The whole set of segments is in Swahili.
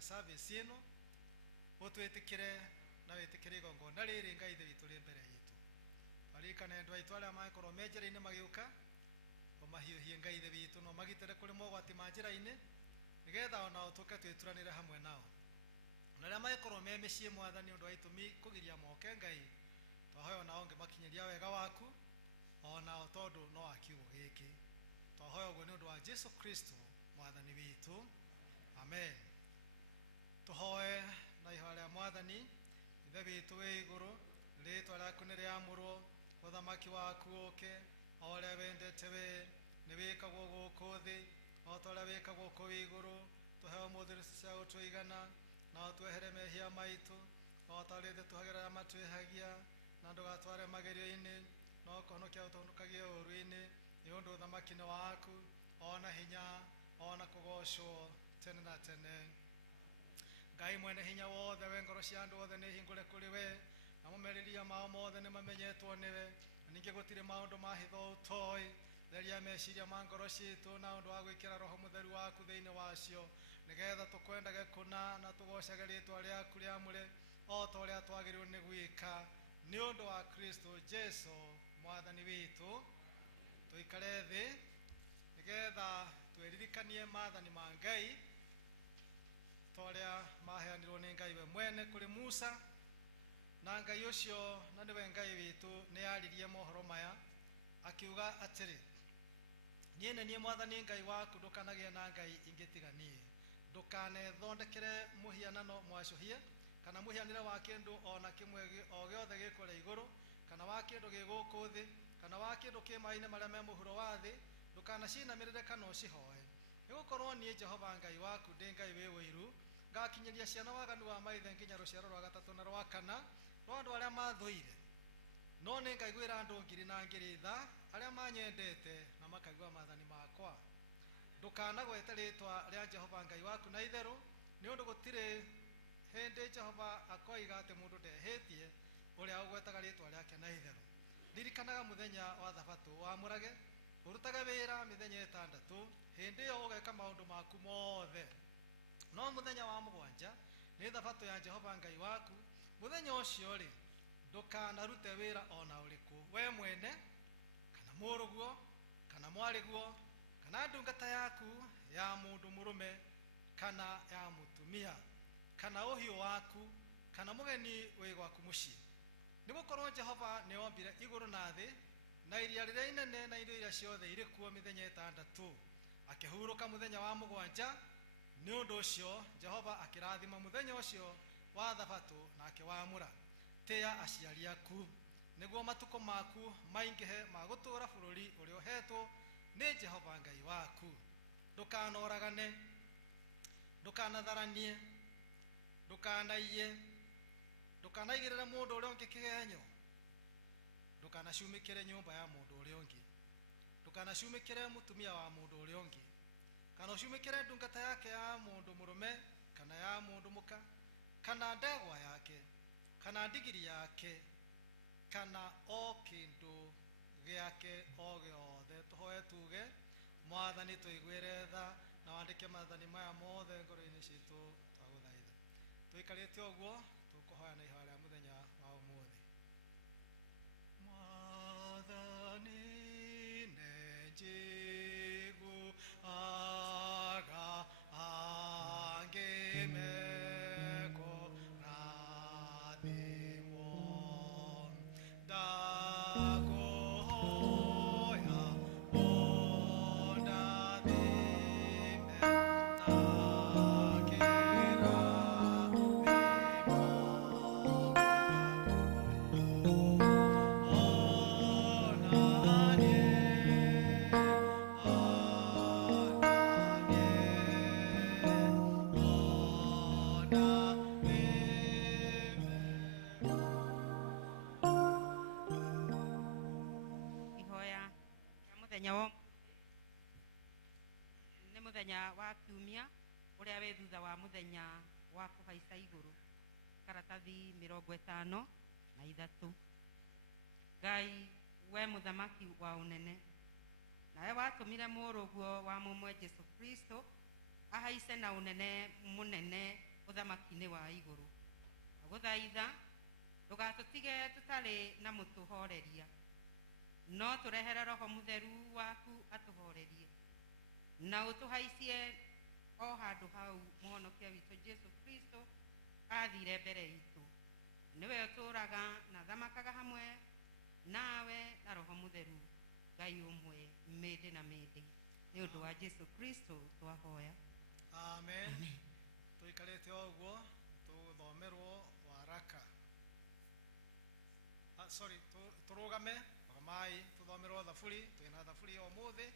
Service ino otwetikire na wetikire gongo na riri ngai de bitule mbere yitu marika na ndwa itwala maikoro mejera ine magiuka omahiuhie ngai de bitu no magitere kuri mogwati majira ine nigetha ona otuka tweturanire hamwe nao na ria maikoro memeshie mwathani ndwa itumi kugiria moke ngai tohoyo na onge makinyiria wega waku ona otondo no akiugo giki tohoyo go ni ndwa Yesu Kristo mwathani witu amen. Tuhoe na ihole mwathani ithe bitu we iguru ritwa riaku ni riamurwo uthamaki waku uke ole wendete we ni wikagwo guku thi o tole wikagwo ku iguru tuheo muthirisi cia utwigana na twehere mehia maitu o tole the tuhagera matwehagia na ndugatware magerio-ini no konokia utonukagie uruini ni undu uthamaki ni waku ona hinya ona kugocwo tene na tene. Ngai mwene hinya wothe we ngoro cia andu othe ni hingure kuri we na mumeriria mao mothe ni mamenyetwo niwe ninge gutire maundu mahitho utoi theria meciria ma ngoro citu na undu wa gwikira roho mutheru waku thiini wacio nigetha tukwendage kuna na tugocage ritwa riaku riamure o ta uria twagirirwo ni gwika ni undu wa Kristo Jesu mwathani witu. Tuikare thi nigetha tweririkanie maathani ma Ngai toria maheanirwo ni Ngai we mwene kuri Musa na Ngai ucio na niwe Ngai witu ni aririe mohoro maya akiuga atiri niene ni mwathani Ngai waku ndukanagie na Ngai ingitiganie ndukane thondekere muhianano mwacuhie kana muhianire wa kindu ona kimwe o giothe gikore iguru kana wa kindu giguku thi kana wa kindu kimaine maria me muhuro wa thi ndukana cinamirire kana ucihoe nigukorwo nie Jehova Ngai waku ndi Ngai we wiru ngakinyiria ciana waganu wa maithe nginya ruciaro rwa gatatu na rwa kana no andu aria mathuire no ni ngaiguira andu ngiri na ngiri tha aria manyendete na makaigua maathani makwa ndukana gwete ritwa ria Jehova Ngai waku na itheru ni undu gutire hindi Jehova akoiga ati mundu ndehitie uria ugwetaga ritwa riake na itheru. Ririkanaga muthenya wa thabato wa murage urutage wira mithenya 6 hindi yo ugeka maundu maku mothe no muthenya wa mugwanja ni thabato ya Jehova Ngai waku muthenya ucio ri ndukana rute wira ona uriku we mwene kana muruguo kana mwariguo kana ndungata yaku ya mundu murume kana ya mutumia kana uhio waku kana mugeni we gwaku mucii nigukorwo Jehova ni ombire iguru na thi na iria riria inene na indo iria ciothe iri kuo mithenya 6 akihuruka muthenya wa mugwanja ni undu ucio Jehova akirathima muthenya ucio wa thabato na akiwamura tia aciari aku niguo matuko maku maingihe magutura bururi uri uhetwo ni Jehova Ngai waku. Ndukanoragane, ndukanatharanie, ndukanaiye, ndukanaigirira mundu uria ungi kigenyo, ndukanacumikire nyumba ya mundu uria ungi, ndukanacumikire mutumia wa mundu uria ungi, kana ucumikire ndungata yake ya mundu murume kana ya mundu muka, kana ndegwa yake kana ndigiri yake, kana o kindu giake o giothe. Tuhoe tuge Mwathani tuigwire tha na wandike mathani maya mothe ngoro-ini citu twaguthaitha. Tuikarite uguo tukuhoya na ihoya ria muthenya wa umuthi. Mwathani nenjigu aga angemeko rathimo ndakuhoya muthenya wa kiumia uria we thutha wa muthenya wa kuhaica iguru karatathi 53. Ngai we muthamaki wa unene, nawe watumire muruguo wa mumwe Jesu Kristo ahaice na unene munene uthamaki-ini wa iguru. Aguthaitha ndugatutige tutari na mutuhoreria, no turehere Roho Mutheru waku atuhorerie na utuhaicie o handu hau muhonokia witu Jesu Kristo athire mbere itu. Niwe uturaga na thamakaga hamwe nawe na Roho Mutheru, Ngai umwe mindi na mindi, ni undu wa Jesu Kristo twahoya, amen. Tuikarite uguo tuthomerwo waraka turugame mai tuthomerwo thaburi. Twina thaburi o muthi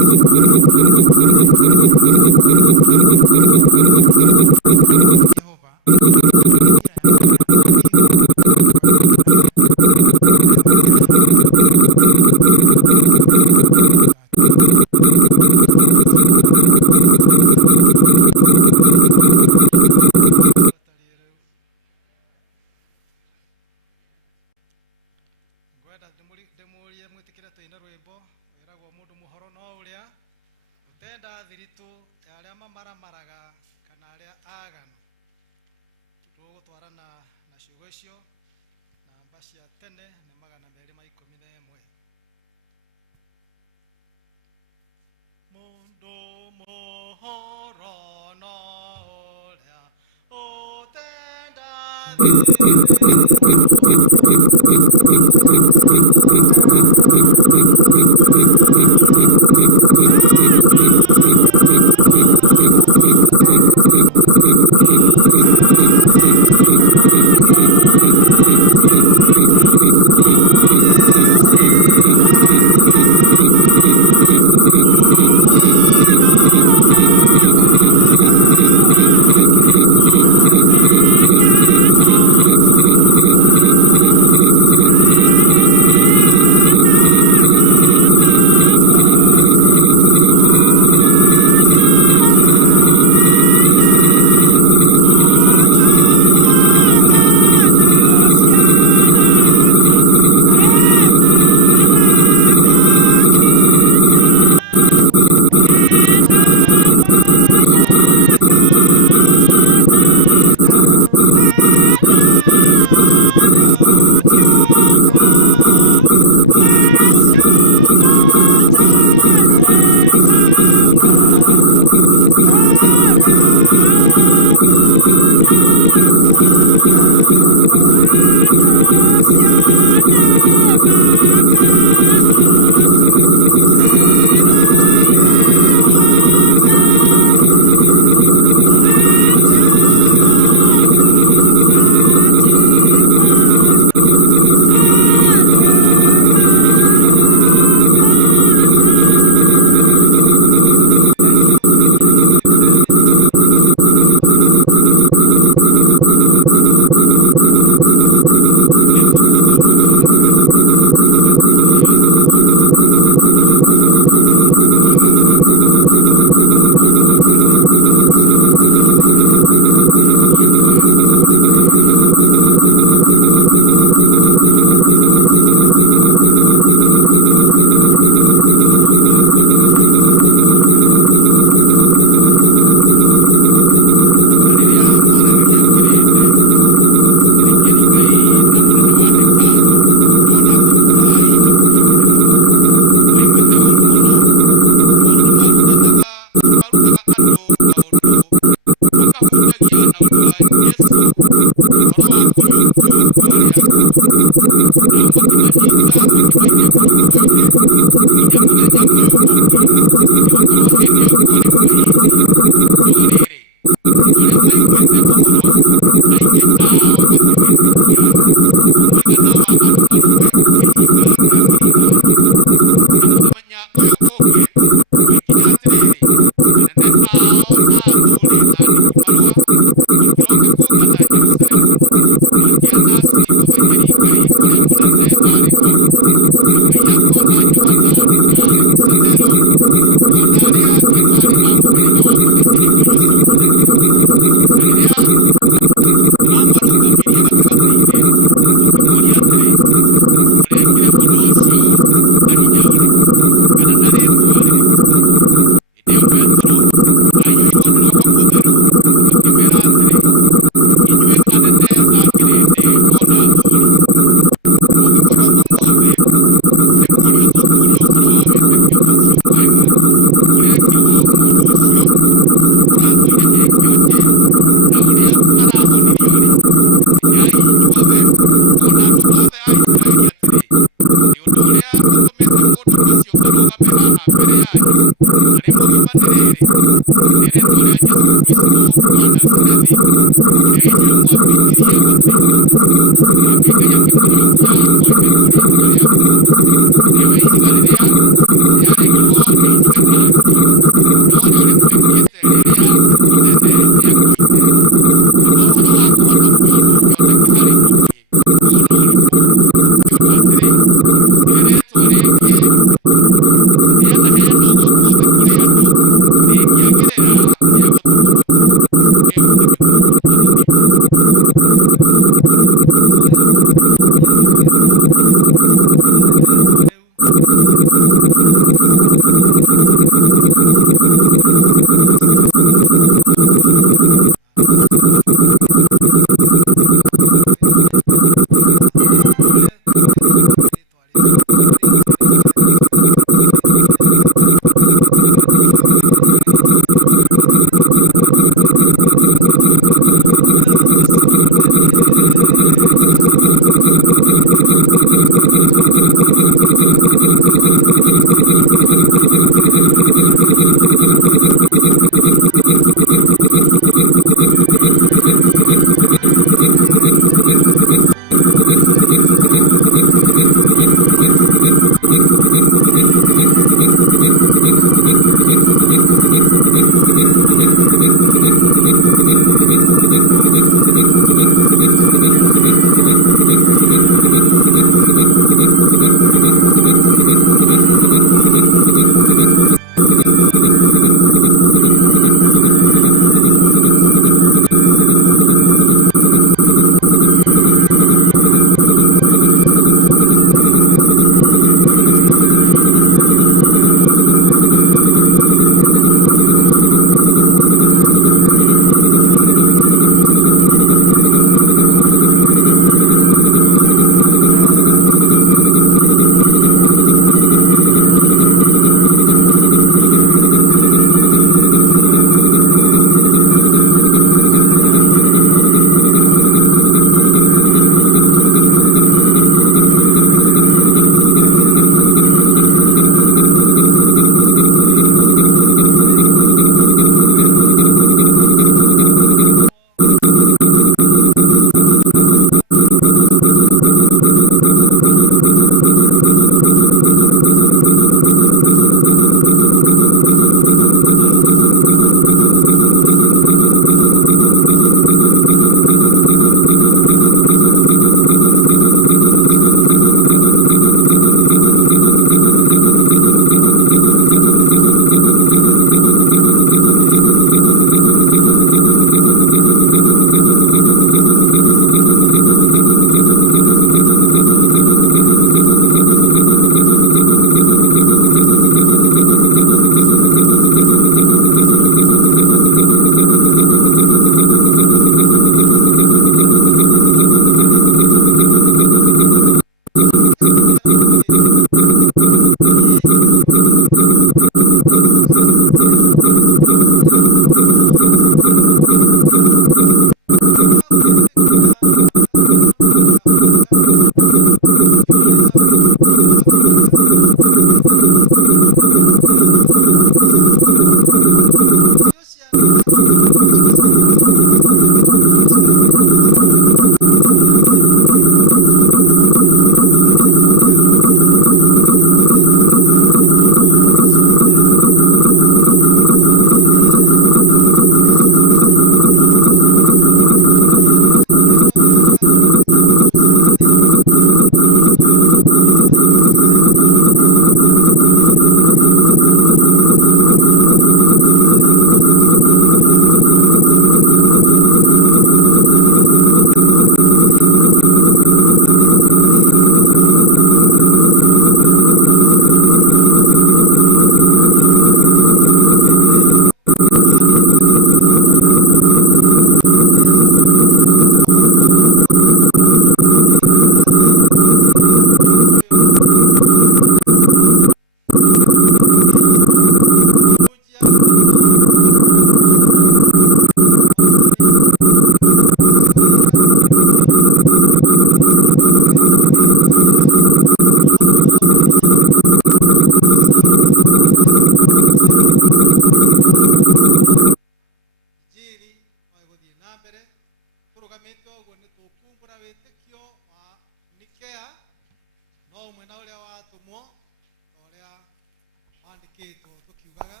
kito tukiugaga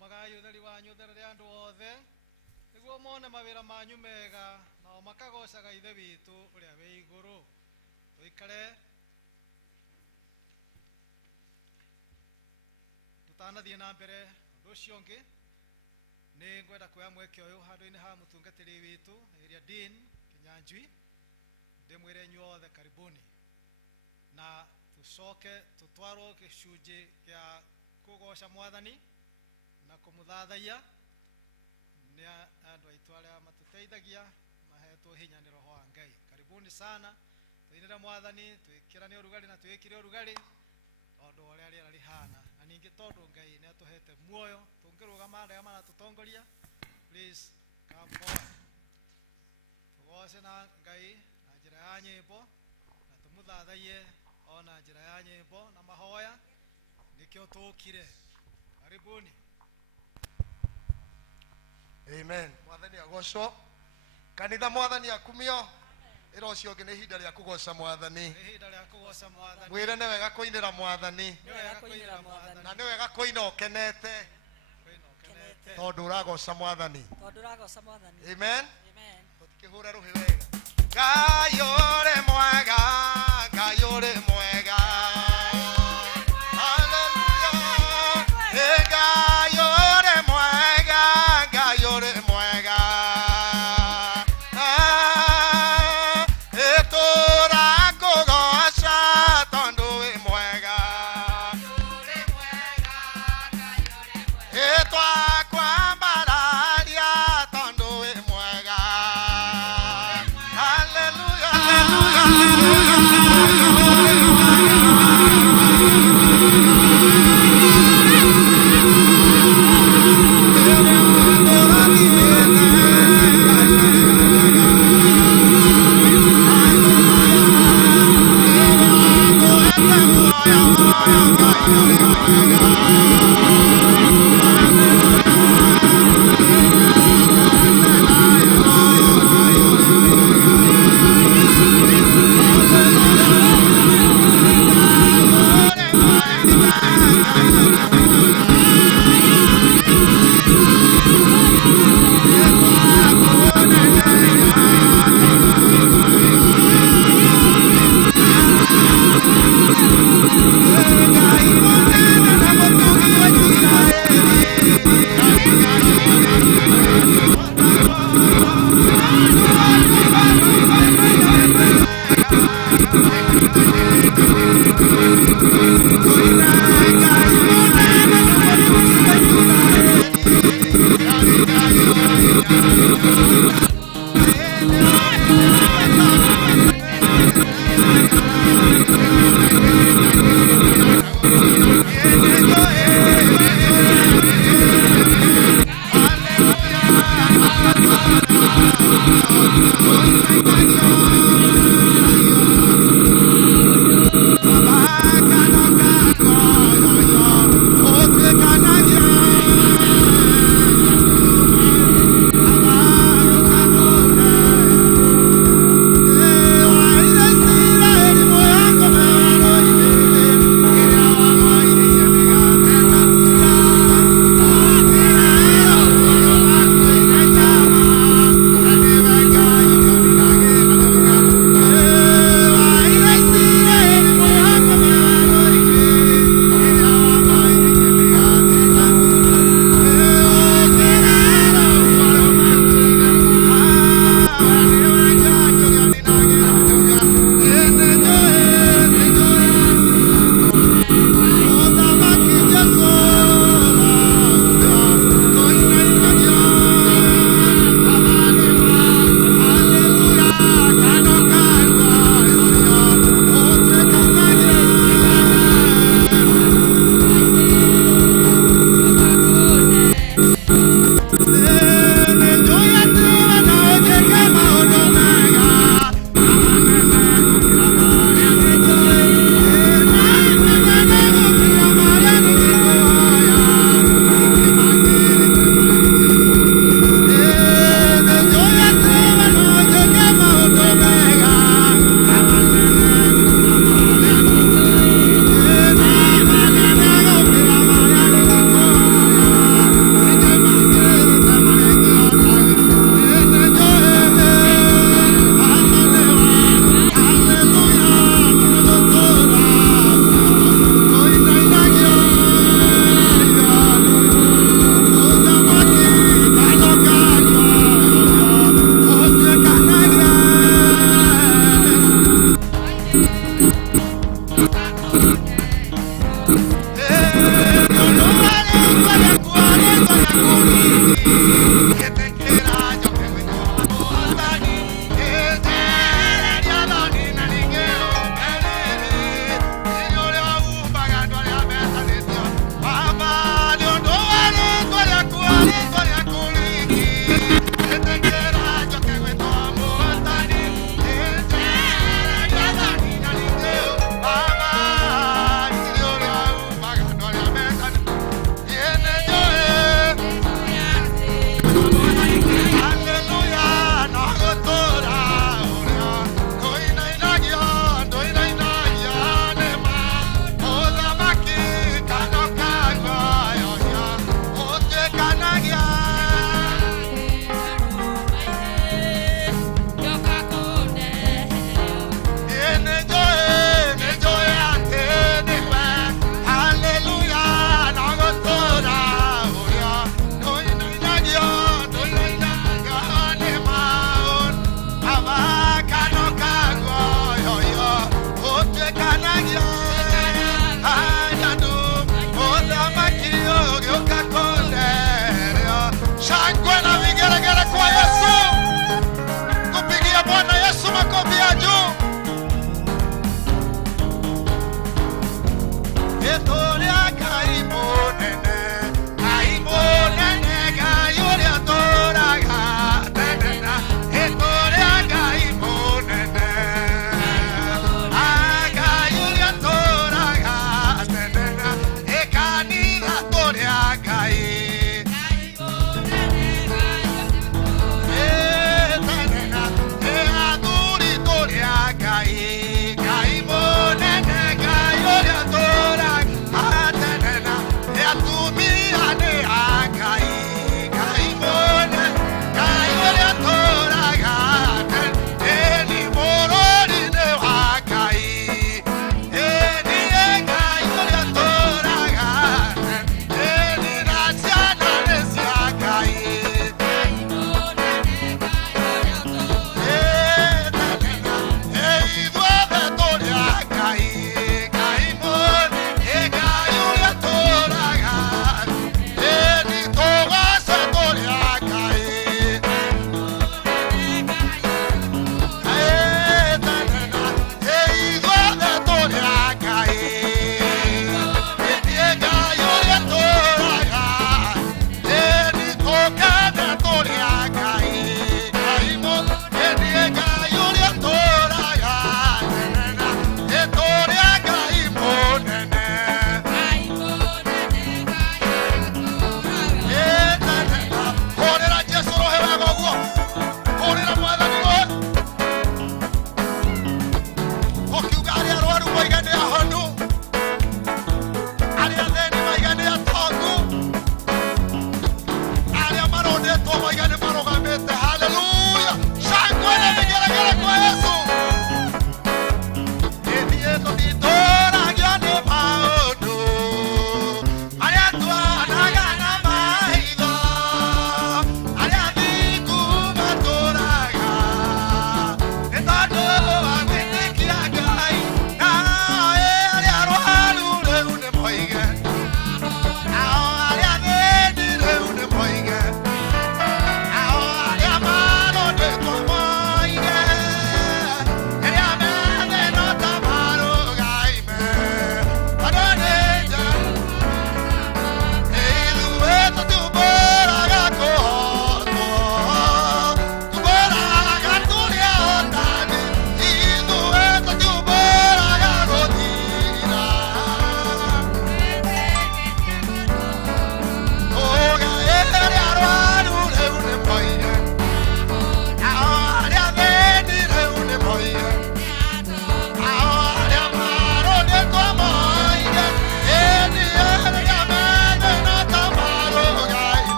magayo thari wanyu therere andu othe niguo mone mawira manyu mega nao makagocaga ithe witu uria wi iguru tuikare tutanathie na mbere undu ucio ungi ni ngwenda kuoya mweke uyu handu-ini ha mutungatiri witu area Dean Kinyanjui ndimwire nyuothe karibuni na tucoke tutwarwo gicunji gia kugoca mwathani na kumuthathaia ni andu aitu aria matuteithagia mahetwo hinya ni roho wa Ngai. Karibuni sana tuinire mwathani twikirane urugari na twikire urugari tondu uria riera rihana na ningi tondu Ngai ni atuhete muoyo tungirugama ndia mana tutongoria. Please come forward tugoce na Ngai na njira ya nyimbo na tumuthathaie ona njira ya nyimbo na mahoya nikio tukire. Karibuni. Amen. Mwathani agocwo. Kanitha mwathani akumio. Ira ucio ngi ni hinda ria kugoca mwathani. Ni hinda ria kugoca mwathani. Mwire ni wega kuinira mwathani. Ni wega kuinira mwathani. Na ni wega kuina ukenete. Tondu uragoca mwathani. Amen. Tukihura ruhi wega. Ngai uri mwega, Ngai uri mwega.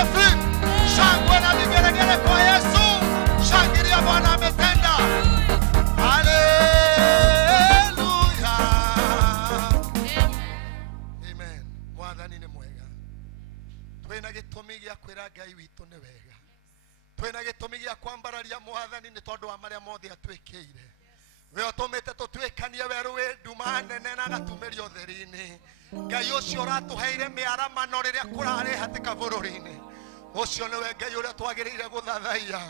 makofi, shangwe na vigelegele kwa Yesu. Shangilia Bwana ametenda. Haleluya. Amen. Mwathani ni mwega. Twina gitumi gia kwira Ngai witu ni wega. Twina gitumi gia kwambararia Mwathani ni tondu wa maria mothe atwikire. We otomete tutwikanie werũ nduma nene na gatumirio theri-ini. Ngai ucio ratuheire miaramano riria kurare hatika bururi-ini. Ucio niwe Ngai uria twagiriire guthathaia.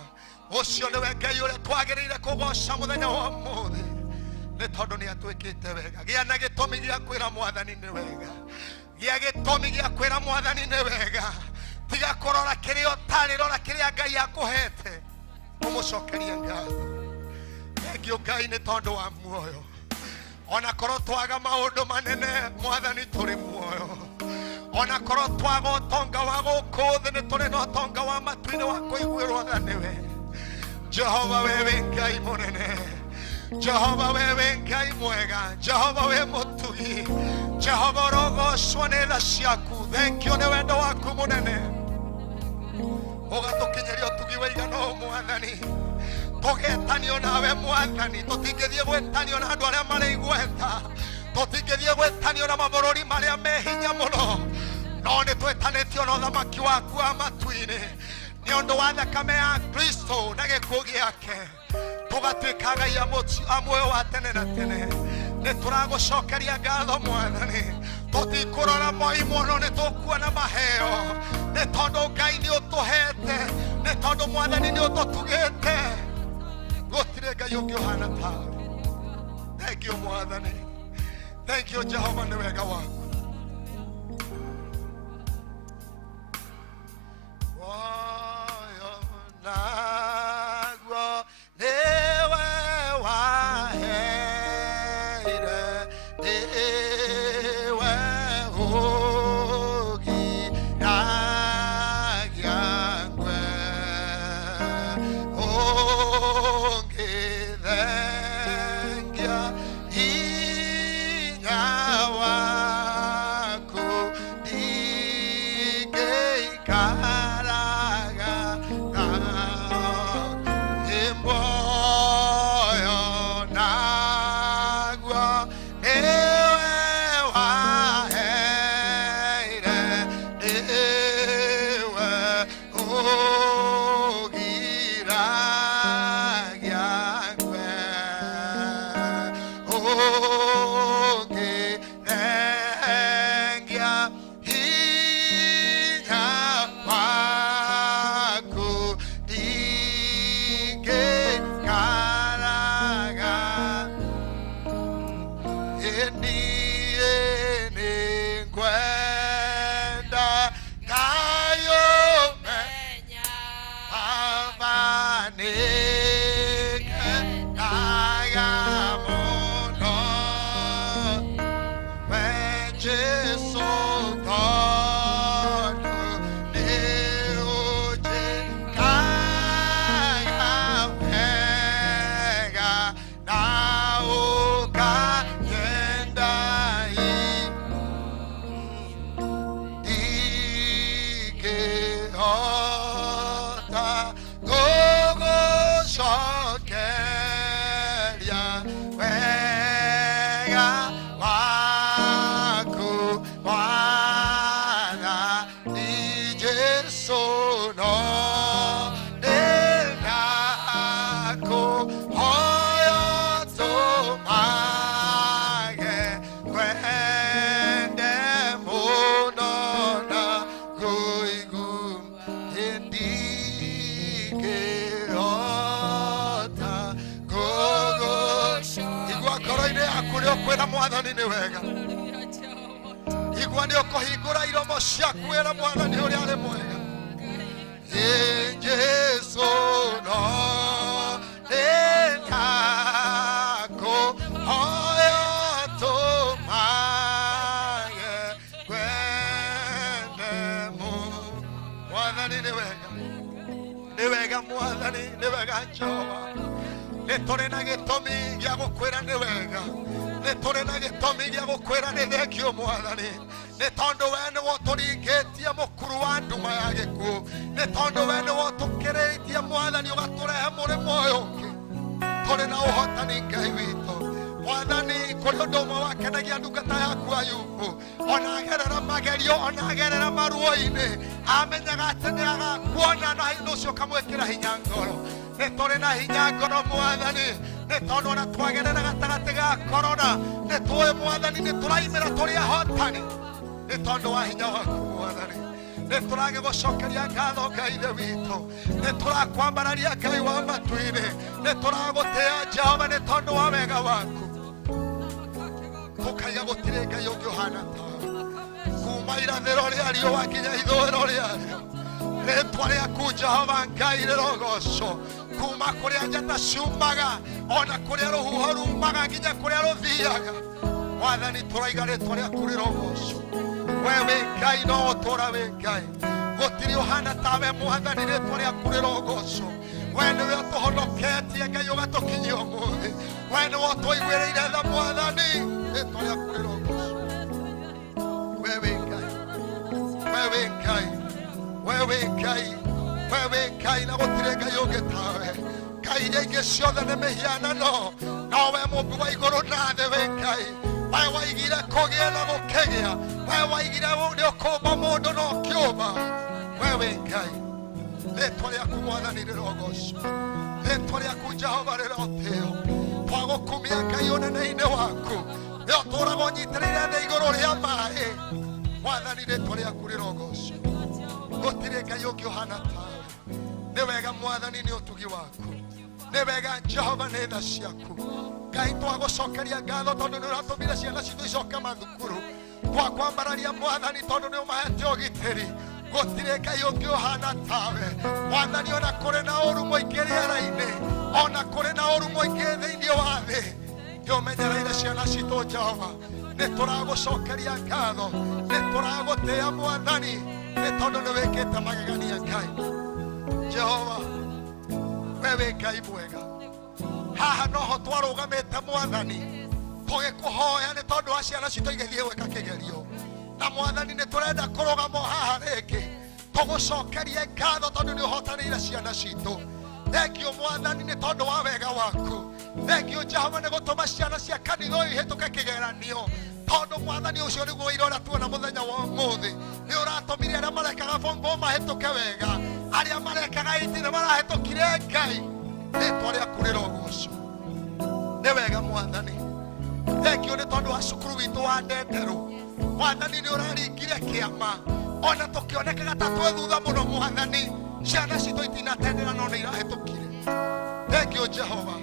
Ucio niwe Ngai uria twagiriire kugoca muthenya wa muthi. Ni tondu ni atwikite wega. Gia na gitumi gia kwira Mwathani ni wega. Gia gitumi gia kwira Mwathani ni wega. Tiga kurora kiria utari rora kiria Ngai akuhete. Umucokerie ngatho. Thank you Ngai ni tondu wa muoyo. Ona korwo twaga maundu manene Mwathani turi muoyo. Ona korwo twaga utonga wa guku thi ni turi na utonga wa matu-ini wa kuiguirwo tha niwe. Jehova wewe Ngai munene. Jehova wewe Ngai mwega. Jehova we mutugi. Jehova rogocwo ni tha ciaku. Thank you ni wendo waku munene. Ugatukinyeria utugi wa igano Mwathani. Tugetanio nawe Mwathani. Tutingithie gwetanio na andu aria mari igweta. Tutingithie gwetanio na mabururi maria mehinya muno. No ni twetanitio na uthamaki waku wa matu-ini. Ni undu wa thakame ya Kristo na gikuũ giake. Tugatwika Ngai a muoyo wa tene na tene. Ni turagucokeria ngatho Mwathani. Tutikurora moi muno ni tukuona maheo. Ni tondu Ngai ni utuhete. Ni tondu Mwathani ni ututugite. Gutire Ngai ungi uhana tawe. Thank you Mwathani. Thank you Jehova ni wega waku. Woyo nagwo newe waheire newe ugi nagiangwe ongithengia hinya waku ndingĩikaraga moyo naguo niwe waheire niwe ũgiragia ngwe ũngĩthengia hinya waku ndingĩikaraga niĩ nĩngwenda Ngai ũmenya Baba nĩngendaga mũno we Jesũ tondũ nĩũnjĩkaga wega na ũkanyenda ndingĩhota gũgũcokeria wega waku Mwathani Jesũ no ndĩrakũhoya tũmage kwende mũno na kũigua ndingĩhota igua ngoro-inĩ yaku nĩ ũkwĩra Mwathani nĩ wega. Igua nĩ ũkũhingũra iromo ciaku wĩra Mwathani ũrĩa arĩ mwega. Jesũ no ndĩrakũhoya tũmage kwende Mwathani nĩ wega. Nĩ wega Mwathani nĩ wega Jehova. Nĩ tũrĩ na gĩtũmi gĩa gũkwĩra nĩ wega. Nĩ tũrĩ na gĩtũmi gĩa gũkwĩra nĩ thengio Mwathani. nĩ tondũ we nĩ wotũringĩtie mũkuru wa nduma ya gĩkuũ, nĩ tondũ we nĩ wotũkĩrĩtie Mwathani ũgatũrehe mũrĩmo ũyũ ũngĩ. Tũrĩ na ũhotani Ngai witũ. Mwathani kũrĩ ũndũ ũmwe wakenagia ndungata yaku Ayubu, ona agerera magerio, ona agerera maruo-inĩ, amenyaga atĩ nĩ agakuona na hĩndĩ ũcio ũkamwĩkĩra hinya ngoro. Nĩ tũrĩ na hinya ngoro Mwathani, nĩ tondũ ona twagerera gatagatĩ ga korona, nĩ tũĩ Mwathani nĩ tũraimĩra tũrĩ ahotani nĩ tondũ wa hinya waku Mwathani. Nĩ tũragĩgũcokeria ngatho Ngai ithe witũ, nĩ tũrakwambararia Ngai wa matu-inĩ, nĩ tũragũtĩĩa Jehova nĩ tondũ wa wega waku. Tũkaiga gũtirĩ Ngai ũngĩ ũhana tawe, kuma irathĩro rĩa riũa nginya ithũĩro rĩarĩo. Rĩĩtwa rĩaku Jehova Ngai rĩrogocwo, kuma kũrĩa njata ciumaga, ona kũrĩa rũhuho rumaga nginya kũrĩa rũthiaga. Mwathani tũraiga rĩĩtwa rĩaku rĩrogocwo. We wĩ Ngai no ũtũũra wĩ Ngai, gũtirĩ ũhana tawe Mwathani, rĩĩtwa rĩaku rĩrogocwo. We nĩwe ũtũhonoketie Ngai ũgatũkinyia ũmũthĩ, we nĩwe ũtũiguĩrĩire tha Mwathani, rĩĩtwa rĩaku rĩrogocwo. We wĩ Ngai, we wĩ Ngai, we wĩ Ngai, we wĩ Ngai na gũtirĩ Ngai ũngĩ tawe. Ngai iria ingĩ ciothe nĩ mĩhianano, no we Mũmbi wa igũrũ na thĩ wĩ Ngai. We waigire kũgĩe na gũkĩgĩa, we waigire nĩ ũkũmba mũndũ na ũkĩũmba. We wĩ Ngai, rĩĩtwa rĩaku Mwathani rĩrogocwo, rĩĩtwa rĩaku Jehova rĩrotĩĩo. Twagũkumia Ngai ũnene-inĩ waku, nĩ ũtũũraga ũnyitĩrĩire thĩ igũrũ rĩa maaĩ. Mwathani rĩĩtwa rĩaku rĩrogocwo. Gũtirĩ Ngai ũngĩ ũhana tawe. Nĩ wega Mwathani nĩ ũtugi waku, nĩ wega Jehova nĩ tha ciaku. Ngai twagũcokeria ngatho tondũ nĩ ũratũmire ciana citũ icoke mathukuru. Twakwambararia Mwathani tondũ nĩ ũmahete ũgitĩri. Gũtirĩ Ngai ũngĩ ũhana tawe. Mwathani ona kũrĩ na ũũru mũingĩ rĩera-inĩ, ona kũrĩ na ũũru mũingĩ thĩinĩ wa thĩ, nĩ ũmenyereire ciana citũ Jehova. Nĩ tũragũcokeria ngatho, nĩ tũragũtĩĩa Mwathani, nĩ tondũ nĩ wĩkĩte magegania Ngai. Jehova, we wĩ Ngai mwega. Haha noho twarũgamĩte Mwathani, tũgĩkũhoya nĩ tondũ wa ciana citũ igĩthiĩ gwĩka kĩgerio. Na Mwathani nĩ tũrenda kũrũgama haha rĩngĩ, tũgũcokerie ngatho tondũ nĩ ũhotanĩire ciana citũ. Thengiũ Mwathani nĩ tondũ wa wega waku. Thengiũ Jehova nĩ gũtũma ciana cia kanitha ũyũ ihĩtũke kĩgeranio, tondũ Mwathani ũcio nĩguo wĩra ũrĩa tuona mũthenya wa ũmũthĩ. Nĩ ũratũmire arĩa marekaga form 4 mahĩtũke wega, arĩa marekaga 8 nĩ marahĩtũkire Ngai. Rĩĩtwa rĩaku rĩrogocwo. Nĩ wega Mwathani. Thengiũ nĩ tondũ wa cukuru witũ wa Ndenderũ. Mwathani nĩ ũraringire kĩama, ona tũkĩonekaga ta twĩ thutha mũno Mwathani, ciana citũ itinatendera no nĩ irahĩtũkire. Thengiũ Jehova.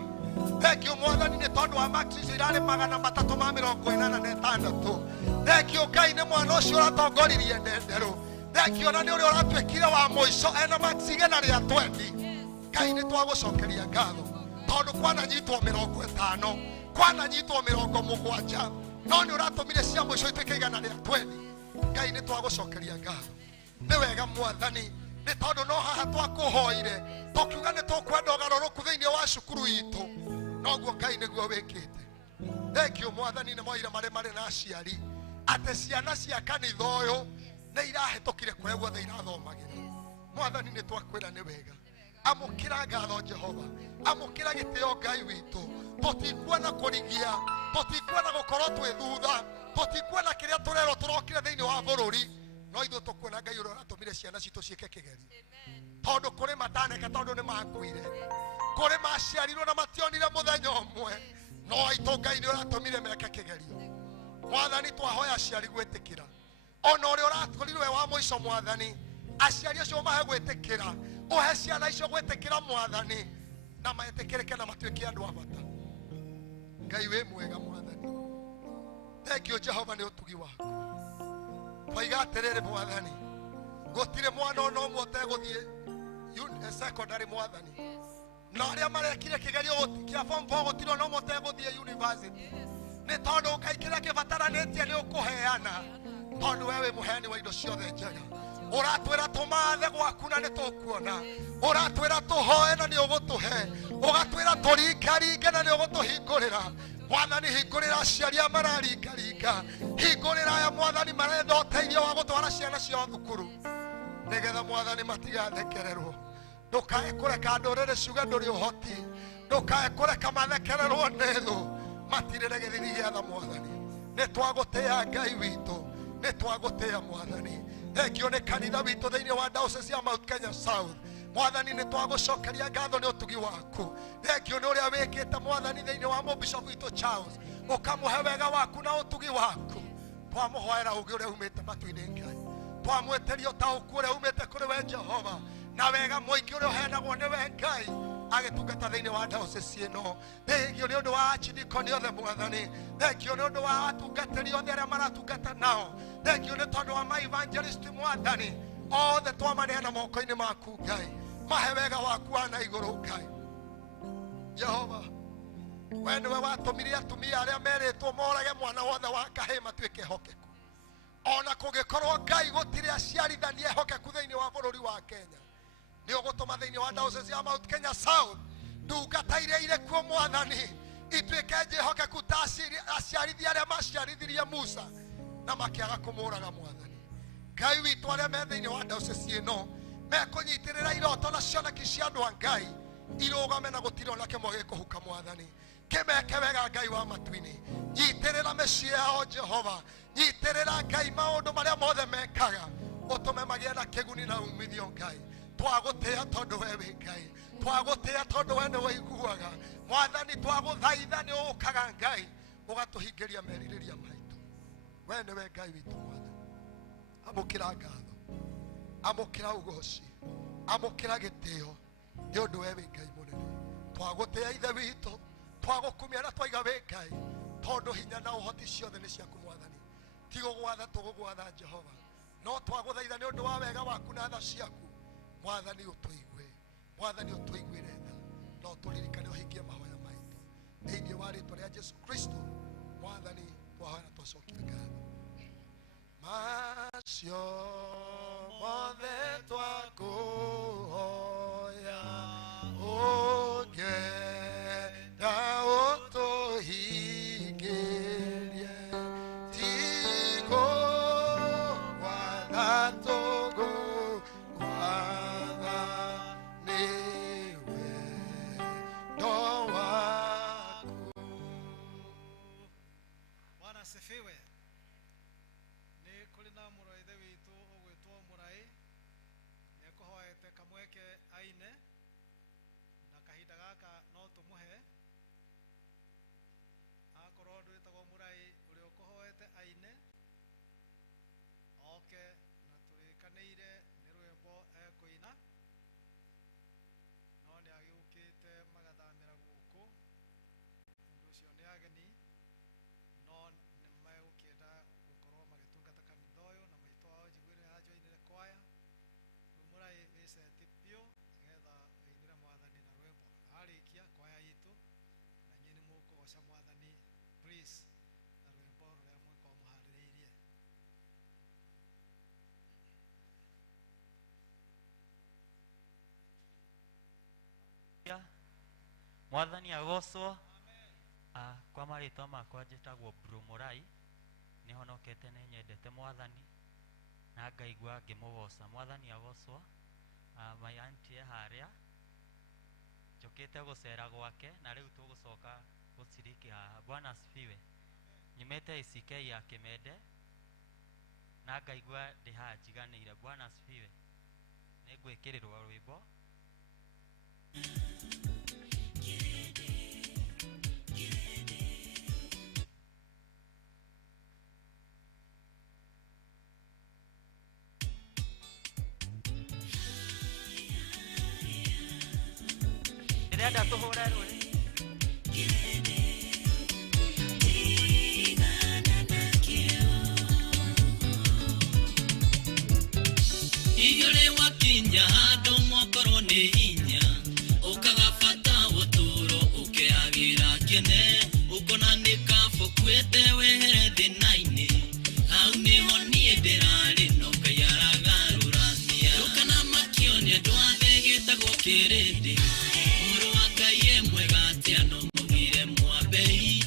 Thengiũ Mwathani nĩ tondũ wa marks irarĩ 386. Thengiũ Ngai nĩ mwana ũcio ũratongoririe Ndenderũ. Thengiũ na nĩ ũrĩa ũratuĩkire wa mũico ena marks igana rĩa 20. Ngai nĩ twagũcokeria ngatho tondũ kwananyitwo 50, kwananyitwo 70, no nĩ ũratũmire cia mũico ituĩke igana rĩa 20. Ngai nĩ twagũcokeria ngatho. Nĩ wega Mwathani, nĩ tondũ no haha twakũhoire tũkiuga nĩ tũkwenda ũgarũrũku thĩinĩ wa cukuru itũ, noguo Ngai nĩguo wĩkĩte. Thengiũ Mwathani nĩ moira marĩ na aciari atĩ ciana cia kanitha ũyũ nĩ irahĩtũkire kũrĩa guothe irathomagĩra. Mwathani nĩ twakwĩra nĩ wega. Amũkĩra ngatho Jehova, amũkĩra gĩtĩo Ngai witũ. Tũtikuona kũrigia, tũtikuona gũkorwo twĩ thutha, tũtikuona kĩrĩa tũrerwo tũrokire thĩinĩ wa bũrũri, no ithuĩ tũkuona Ngai ũrĩa ũratũmire ciana citũ ciĩke kĩgerio. Tondũ kũrĩ mataneka tondũ nĩ makuire, kũrĩ maciarirwo na mationire mũthenya ũmwe, no aitũ Ngai nĩ ũratũmire meke kĩgerio. Mwathani twahoya aciari gwĩtĩkĩra, ona ũrĩa ũratũrirwe wa mũico Mwathani, aciari acio mahe gwĩtĩkĩra, ũhe ciana icio gwĩtĩkĩra Mwathani, na maĩtĩkĩrĩke na matuĩke andũ a bata. Ngai wĩ mwega Mwathani. Thengiũ Jehova nĩ ũtugi waku. Twaiga atĩrĩrĩ Mwathani, gũtirĩ mwana ona ũmwe ũtegũthiĩ secondary Mwathani, na arĩa marekire kĩgerio kĩa form 4 gũtirĩ ona ũmwe ũtegũthiĩ university. Nĩ tondũ Ngai kĩrĩa kĩbataranĩtie nĩ ũkũheana, tondũ we wĩ mũheani wa indo ciothe njega. Ũratwĩra tũmathe gwaku na nĩ tũkuona, ũratwĩra tũhoe na nĩ ũgũtũhe, ũgatwĩra tũringaringe na nĩ ũgũtũhingũrĩra. Mwathani hingurira aciari mararika hingurira aya Mwathani marenda uteithio wa gutwara ciana cio thukuru nigetha Mwathani matigathekererwo ndukae kureka ndurire ciuge nduri uhoti ndukae kureka mathekererwo nĩ thũ matirire gĩthithi gĩatha Mwathani nĩtwagũtĩĩa Ngai witũ nĩtwagũtĩĩa Mwathani thengio nĩ kanitha witũ thĩinĩ wa diocese ya Mount Kenya South Mwathani nĩtwagũcokeria ngatho nĩ ũtugi waku thengio nĩ ũrĩa wĩkĩte Mwathani thĩinĩ wa mũbishop witũ Charles ũkamũhe wega waku na ũtugi waku twamũhoera ũgĩ ũrĩa umĩte matu-inĩ Ngai twamwĩtĩria ũtaũku ũrĩa umĩte kũrĩ we Jehova na wega mũingĩ ũrĩa ũheanagwo nĩ we Ngai agĩtungata thĩinĩ wa diocese ĩno thengio nĩ ũndũ wa archdeacon othe Mwathani thengio nĩ ũndũ wa atungatĩri othe arĩa maratungata nao thengio nĩ tondũ wa my evangelist Mwathani othe twamaneana moko-inĩ maku Ngai mahe wega waku wana igũrũ Ngai Jehova we nĩwe watũmire atumia arĩa merĩtwo morage mwana wothe wa kahĩĩ matuĩke ehokeku ona kũngĩkorwo Ngai gũtirĩ aciarithania ehokeku thĩinĩ wa bũrũri wa Kenya nĩ ũgũtũma thĩinĩ wa diocese ya Mount Kenya South ndungata iria irĩ kuo Mwathani ituĩke njĩhokeku ta aciarithia arĩa maciarithirie Musa na makĩaga kũmũraga Mwathani Ngai witũ arĩa me thĩinĩ wa diocese ĩno mekũnyitĩrĩra iroto na cioneki cia andũ a Ngai irũgame na gũtirĩ ona kĩmwe gĩkũhuka Mwathani kĩmeke wega Ngai wa matu-inĩ nyitĩrĩra mĩciĩ yao Jehova nyitĩrĩra Ngai maũndũ marĩa mothe mekaga ũtũme magĩe na kĩguni na umithio Ngai twagũtĩĩa tondũ we wĩ Ngai twagũtĩĩa tondũ we nĩ ũiguaga Mwathani twagũthaitha nĩ ũũkaga Ngai ũgatũhingĩria merirĩria maitũ we nĩwe Ngai witũ Mwathani amũkĩra ngatho amũkĩra ũgooci amũkĩra gĩtĩo nĩ ũndũ we wĩ Ngai mũnene twagũtĩĩa ithe witũ twagũkumia na twaiga wĩ Ngai tondũ hinya na ũhoti ciothe nĩ ciaku Mwathani ti gũgwatha tũgũgwatha Jehova no twagũthaitha nĩ ũndũ wa wega waku na tha ciaku Mwathani ũtũiguĩre tha no tũririkane ũhingie mahoya maitũ thĩinĩ wa rĩĩtwa rĩa Jesu Kristo Mwathani twahoya na twacokia ngatho macio mothe twakũhoya ũngĩenda ũtũhingĩrie tigũgwatha tũgũgwatha nĩwe ndo waku Bwana asifiwe nĩ kũrĩ na mũraithe witũ ũgwĩtwo mũrai nĩekũhoete kamweke aine na kahinda gaka no tũmũhe akorwo ndwĩtagwo mũrai ũrĩa ũkũhoete aine oke na tũrĩkanĩire nĩ rwĩmbo ekũina no nĩ agĩũkĩte magathamĩra gũkũ ũndũ ũcio nĩ ageni no nĩ megũkĩenda gũkorwo magĩtungata kanitha ũyũ na maitũ wao njiguĩre hajoinire kwaya rĩu mũrai wĩceti biũ nĩgetha wĩinĩre Mwathani na rwĩmbo arĩkia kwaya itũ na inyuĩ nĩ mũkũgoca Mwathani please na rwĩmbo rũrĩa mwĩkorwo mũharĩrĩirie Mwathani agocwo kwa marĩtwa makwa njĩtagwo Bro Mũrai nĩ honokete nĩ nyendete Mwathani na ngaigua ngĩmũgoca Mwathani agocwo my auntie harĩa njũkĩte gũcera gwake na rĩu tũgũcoka gũciriki haha Bwana asifiwe nyumĩte ICK ya Kĩmende na ngaigua ndĩ haha njiganĩire Bwana asifiwe nĩ ngwĩkĩrĩrwo rwĩmbo ndĩrenda tũhũre rũrĩ igũrĩ wakinya handũ mokorwo nĩ hinya ũkagabata ũtũũro ũkĩagĩra kene ũkona nĩ kabokuĩte wehere thĩna-inĩ hau nĩho niĩ ndĩrarĩ no Ngai aragarũrania ũkana makĩonia andũ athĩ gĩtagwo kĩrĩndĩ mũrũ wa Ngai e mwega atĩa no mũgire mwambei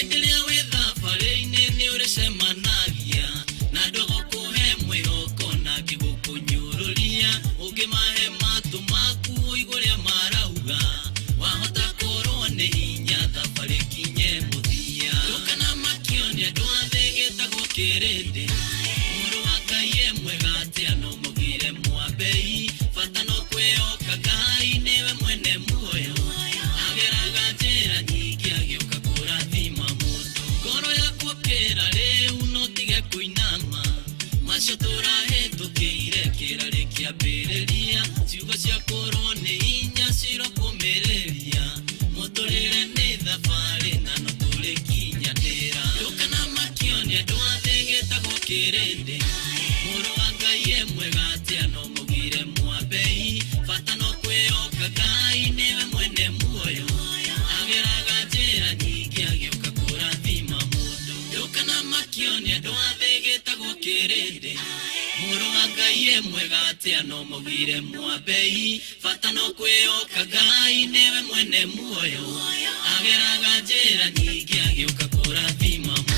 Endelea wetha farine ni uresemanagia na ndogo kuhe mwihoko na kigukunyururia ukimahe matu maku igure marauga wahota korwo ni hinya thabari kinye muthia ukana makionia ndwathegeta gukirindi muru wa Ngai mwega atia no mugire mwambei bata no kweoka Ngai niwe mwene muoyo ageraga njira nyingi agiuka kurathima mundu ngoro yakwa kera riu no tige kuinama macio turahetukire kirari kiambiriria ciugo cia korwo ni hinya cirokumireria muturire ni thabari na no turikinyanira ukana makionia ndwathegeta gukirindi muru wa Ngai mwega atia no mugire mwambei bata no kweoka Ngai niwe mwene muoyo ageraga njira nyingi agiuka kurathima mundu ukana makionia ndwathegeta gukirindi muru wa Ngai mwega atia no mugire mwambei bata no kweoka Ngai niwe mwene muoyo ageraga njira nyingi agiuka kurathima mundu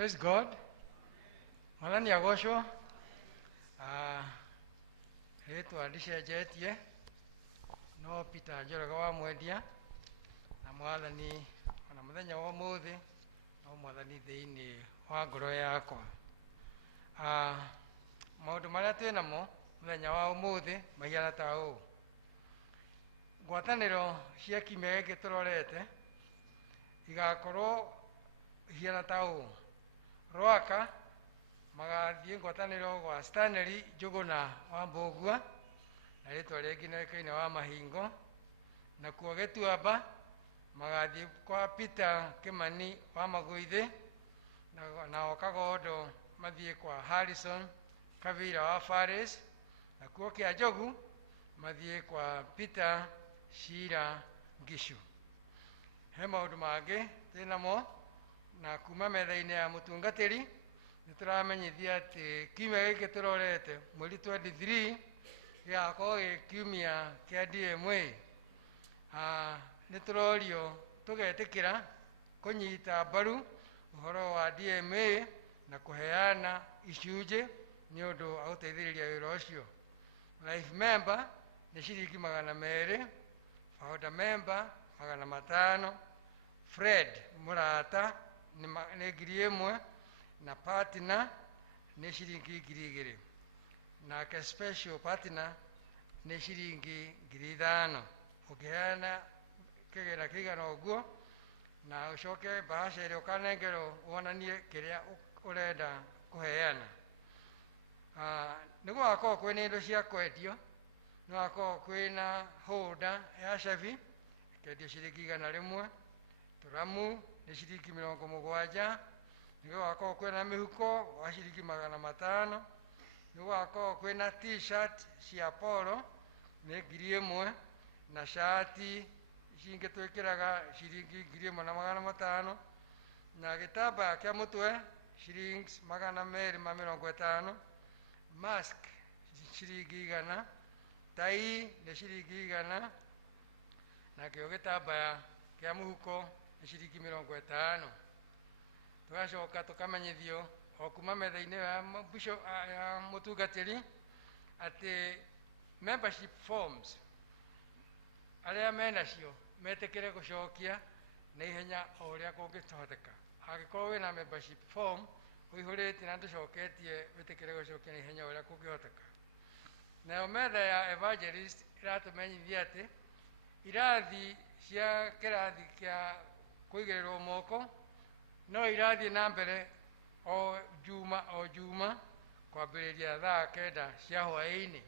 Praise God. Mwathani agocwo. Rĩtwa ndicenjetie no Peter Njoroge wa mwendia na Mwathani ona mũthenya wa ũmũthĩ no Mwathani thĩinĩ wa ngoro yakwa. Maũndũ marĩa twĩ namo mũthenya wa ũmũthĩ mahiana ta ũũ. Ngwatanĩro cia kiumia gĩkĩ tũrorete igakorwo ihiana ta ũũ. Rwaka magathiĩ ngwatanĩro gwa Stanley Njũgũna wa Mbũgua na rĩtwa rĩngĩ nĩoĩkaine wa Mahingo, nakuo Gĩtuamba magathiĩ kwa Peter Kĩmani wa Magũithĩ, nao Kagondo mathiĩ kwa Harrison Kavira wa Faris, nakuo Kĩanjogu mathiĩ kwa Peter Shira Ngishu. He maũndũ mangĩ twĩnamo na kuma metha-inĩ ya mũtungatĩri nĩtũramenyithia atĩ kiumia gĩkĩ tũrorete mweri 23 gĩgakorwo gĩ kiumia kĩa DMA. Nĩtũrorio tũgetĩkĩra kũnyita mbaru ũhoro wa DMA na kũheana icunjĩ nĩ ũndũ wa gũteithĩrĩria wĩra ũcio. Life member nĩ ciringi 200, founder member 500, Fred mũrata nĩ 1,000 na partner nĩ ciringi 2,000, nake special partner nĩ ciringi 5,000. Ũkĩheana kĩgĩna kĩigana ũguo na ũcoke bahasha ĩrĩa ũkanengerwo wonanie kĩrĩa ũrenda kũheana. Nĩ gũgakorwo kwĩna indo cia kwendio, nĩ gũgakorwo kwĩna holder ya cabi ĩkendio ciringi 100, tũramu nĩ ciringi 70, nĩ gũgakorwo kwĩna mĩhuko wa ciringi 500, nĩ gũgakorwo kwĩna t-shirt cia polo nĩ 1,000 na shati cingĩ twĩkĩraga ciringi 1,500, na gĩtambaya kĩa mũtwe ciringi 250, mask ciringi 100, tai nĩ ciringi 100, nakĩo gĩtambaya kĩa mũhuko nĩ ciringi 50. Tũgacoka tũkamenyithio o kuma metha-inĩ ya mũtungatĩri atĩ membership forms arĩa menacio metĩkĩre gũcokia na ihenya o ũrĩa kũngĩhoteka. Angĩkorwo wĩna membership form ũihũrĩtie na ndũcoketie wĩtĩkĩre gũcokia na ihenya o ũrĩa kũngĩhoteka. Nayo metha ya evangelist ĩratũmenyithia atĩ irathi cia kĩrathi kĩa kũigĩrĩrwo moko no irathiĩ na mbere o juma kwambĩrĩria thaa 9 cia hwaĩ-inĩ.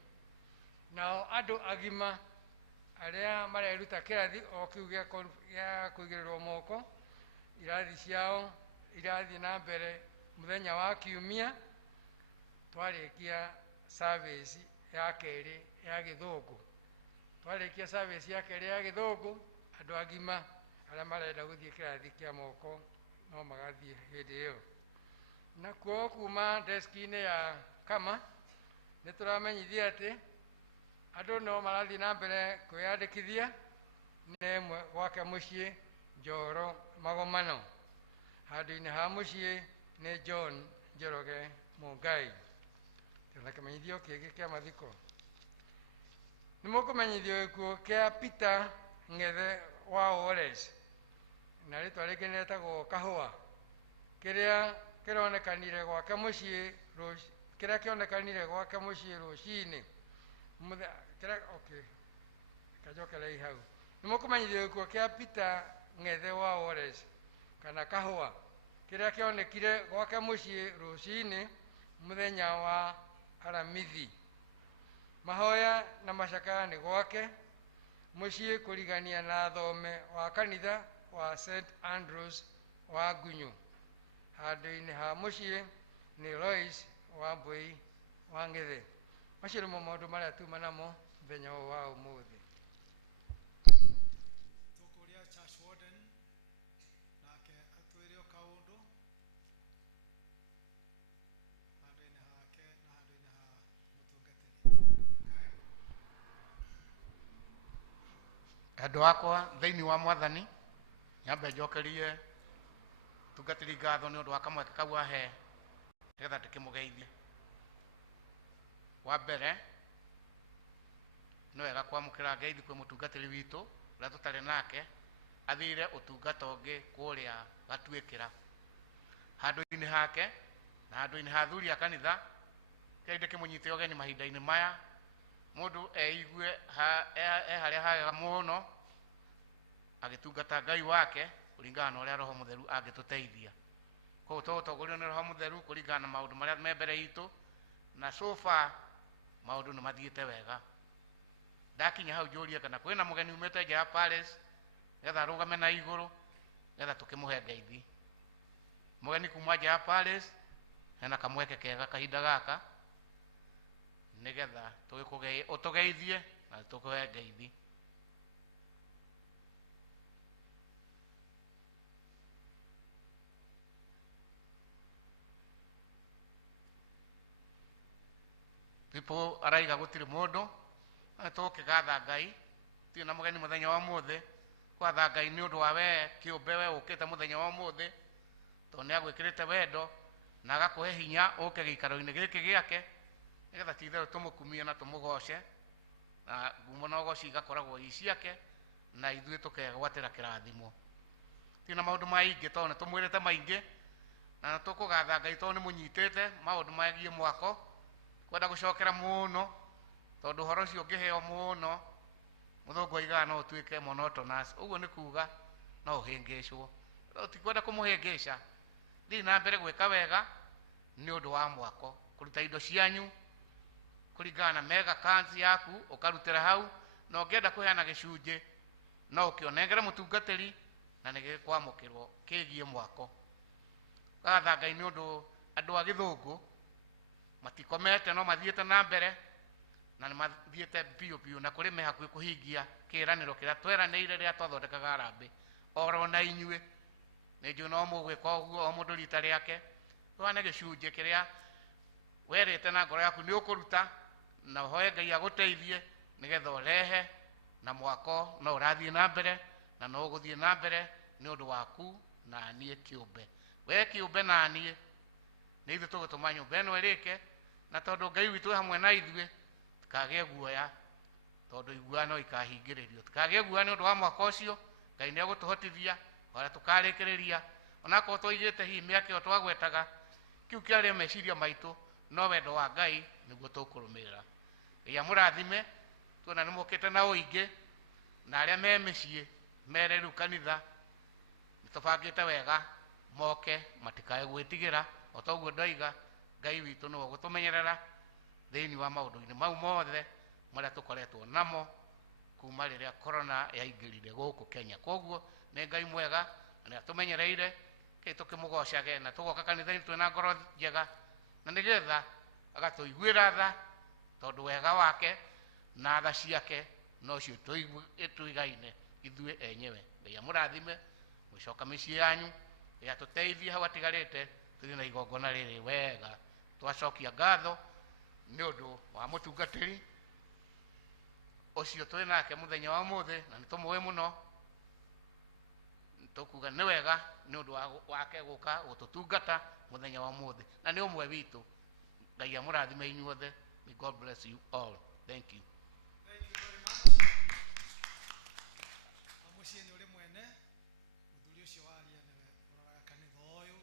Nao andũ agima arĩa mareruta kĩrathi o kĩu gĩa kũigĩrĩrwo moko irathi ciao irathiĩ na mbere mũthenya wa kiumia twarĩkia service ya kerĩ ya Gĩthũngũ. Twarĩkia service ya kerĩ ya Gĩthũngũ, andũ agima arĩa marenda gũthiĩ kĩrathi kĩa moko no magathiĩ hĩndĩ ĩyo. Nakuo kuma desk-inĩ ya Kama nĩtũramenyithia atĩ andũ no marathiĩ na mbere kwĩyandĩkithia nĩ ĩmwe gwake mũciĩ Njoro Magomano, handũ-inĩ ha mũciĩ nĩ John Njoroge Mũngai. Twĩna kĩmenyithio kĩngĩ kĩa mathiko. Nĩ mũkũmenyithio gĩkuũ kĩa Peter Ng'ethe wa Ores, na rĩtwa rĩngĩ nĩretagwo Kahũa, kĩrĩa kĩonekanire gwake mũciĩ rũcinĩ. Kajokerei hau. Nĩ mũkũmenyithio gĩkuũ kĩa Peter Ng'ethe wa Ores kana Kahũa, kĩrĩa kĩonekire gwake mũciĩ rũcinĩ mũthenya wa Aramithi. Mahoya na macakaya nĩ gwake mũciĩ kũrigania na thome wa kanitha wa St Andrews wa Ngunyu. Handũ-inĩ ha mũciĩ nĩ Lois wa Mbui wa Ng'ethe. Macio nĩmo maũndũ marĩa tuma namo mũthenya ũyũ wa ũmũthĩ. Tũkũria church warden nake atwĩre o kaũndũ handũ-inĩ hake na handũ-inĩ ha mũtungatĩri. Andũ akwa thĩinĩ wa Mwathani nyambe njokerie tungatĩri ngatho nĩ ũndũ wa kamweke kau ahe nĩgetha tũkĩmũgeithie. Wa mbere nĩ wega kwamũkĩra ngeithi kwĩ mũtungatĩri witũ ũrĩa tũtarĩ nake athire ũtungata ũngĩ kũrĩa Gatuĩkĩra handũ-inĩ hake na handũ-inĩ ha athuri a kanitha kĩrĩa kĩmũnyite ũgeni mahinda-inĩ maya, mũndũ eigue harĩa hagega mũno agĩtungata Ngai wake kũringana na ũrĩa Roho Mũtheru angĩtũteithia. Koguo tũgũtongorio nĩ Roho Mũtheru kũringana na maũndũ marĩa me mbere itũ, na so far maũndũ nĩ mathiĩte wega. Ndakinya hau njũrie kana kwĩna mũgeni umĩte nja ya palace nĩgetha arũgame na igũrũ nĩgetha tũkĩmũhe ngeithi. Mũgeni kuma nja ya palace hena kamweke kega kahinda gaka nĩgetha ũtũgeithie na tũkũhe ngeithi. People araiga gũtirĩ mũndũ tũkĩgatha Ngai tũtirĩ na mũgeni mũthenya wa ũmũthĩ. Kwatha Ngai nĩ ũndũ wa we kĩũmbe we ũkĩte mũthenya wa ũmũthĩ tondũ nĩ agwĩkĩrĩte wendo na agakũhe hinya ũke gĩikaro-inĩ gĩkĩ gĩake nĩgetha ti-itherũ tũmũkumie na tũmũgoce, na ngumo na ũgoci igakoragwo i ciake na ithuĩ tũkegwatĩra kĩrathimo. Tũtirĩ na maũndũ maingĩ tondũ nĩ tũmwĩrĩte maingĩ na tũkũgatha Ngai tondũ nĩ mũnyitĩte maũndũ megiĩ mwako kwenda gũcokera mũno tondũ ũhoro ũcio ũngĩheo mũno mũthũngũ aigaga no ũtuĩke monotonous. Ũguo nĩ kuga no ũhĩngĩcwo. Tũtikwenda kũmũhĩngĩca, thiĩ na mbere gwĩka wega nĩ ũndũ wa mwako, kũruta indo cianyu kũringana na mega account yaku ũkarutĩra hau, na ũngĩenda kũheana gĩcunjĩ no ũkĩonengere mũtungatĩri na nĩ gĩkwamũkĩrwo kĩgiĩ mwako. Gatha Ngai nĩ ũndũ andũ a Gĩthũngũ matikomete no mathiĩte na mbere na nĩ mathiĩte biũ biũ na kũrĩ me hakuhĩ kũhingia kĩĩranĩro kĩrĩa tweranĩire rĩrĩa twathondekaga harambĩ. Oro na inyuĩ nĩ njũĩ no mũgwĩka ũguo o mũndũ rita rĩake, tũhane gĩcunjĩ kĩrĩa werĩte na ngoro yaku nĩ ũkũruta na ũhoe Ngai agũteithie nĩgetha ũrehe na mwako no ũrathiĩ na mbere na no ũgũthiĩ na mbere nĩ ũndũ waku na niĩ kĩũmbe. We kĩũmbe na niĩ nĩ ithuĩ tũgũtũma nyũmba ĩno ĩrĩke, na tondũ Ngai witũ hamwe na ithuĩ tikagĩe guoya tondũ iguano ikahingĩrĩrio. Tikagĩe guoya nĩ ũndũ wa mwaka ũcio, Ngai nĩ agũtũhotithia ũrĩa tũkarĩkĩrĩria. Onakorwo tũigĩte hihi mĩaka ĩyo twagwetaga, kĩu kĩarĩ meciria maitũ, no wendo wa Ngai nĩguo tũkũrũmĩrĩra. Ngai amũrathime, tuona nĩ mũkĩte na ũingĩ, na arĩa me mĩciĩ mere rĩu kanitha nĩ tũbangĩte wega moke matikae gwĩtigĩra. O toguo ndoiga Ngai witũ nĩwe ũgũtũmenyerera thĩinĩ wa maũndũ-inĩ mau mothe marĩa tũkoretwo namo kuma rĩrĩa korona yaingĩrire gũkũ Kenya. Koguo nĩ Ngai mwega na nĩatũmenyereire, kĩ tũkĩmũgocage na tũgoka kanitha-inĩ twĩna ngoro njega na nĩgetha agatũiguĩra tha tondũ wega wake na tha ciake nocio tũigaine ithuĩ enyewe. Ngai amũrathime, mũcoka mĩciĩ yanyu, Ngai atũteithie hau atigarĩte, tũthiĩ na igongona rĩrĩ wega. Twacokia ngatho nĩ ũndũ wa mũtungatĩri ũcio twĩ nake mũthenya wa ũmũthĩ na nĩ tũmũĩ mũno. Tũkuga nĩ wega nĩ ũndũ wake gũka gũtũtungata mũthenya wa ũmũthĩ na nĩ ũmwe witũ. Ngai amũrathime inyuothe. May God bless you all. Thank you. Thank you very much. Mũciĩ nĩ ũrĩ mwene mũthuri ũcio waria nĩwe ũroraga kanitha ũyũ,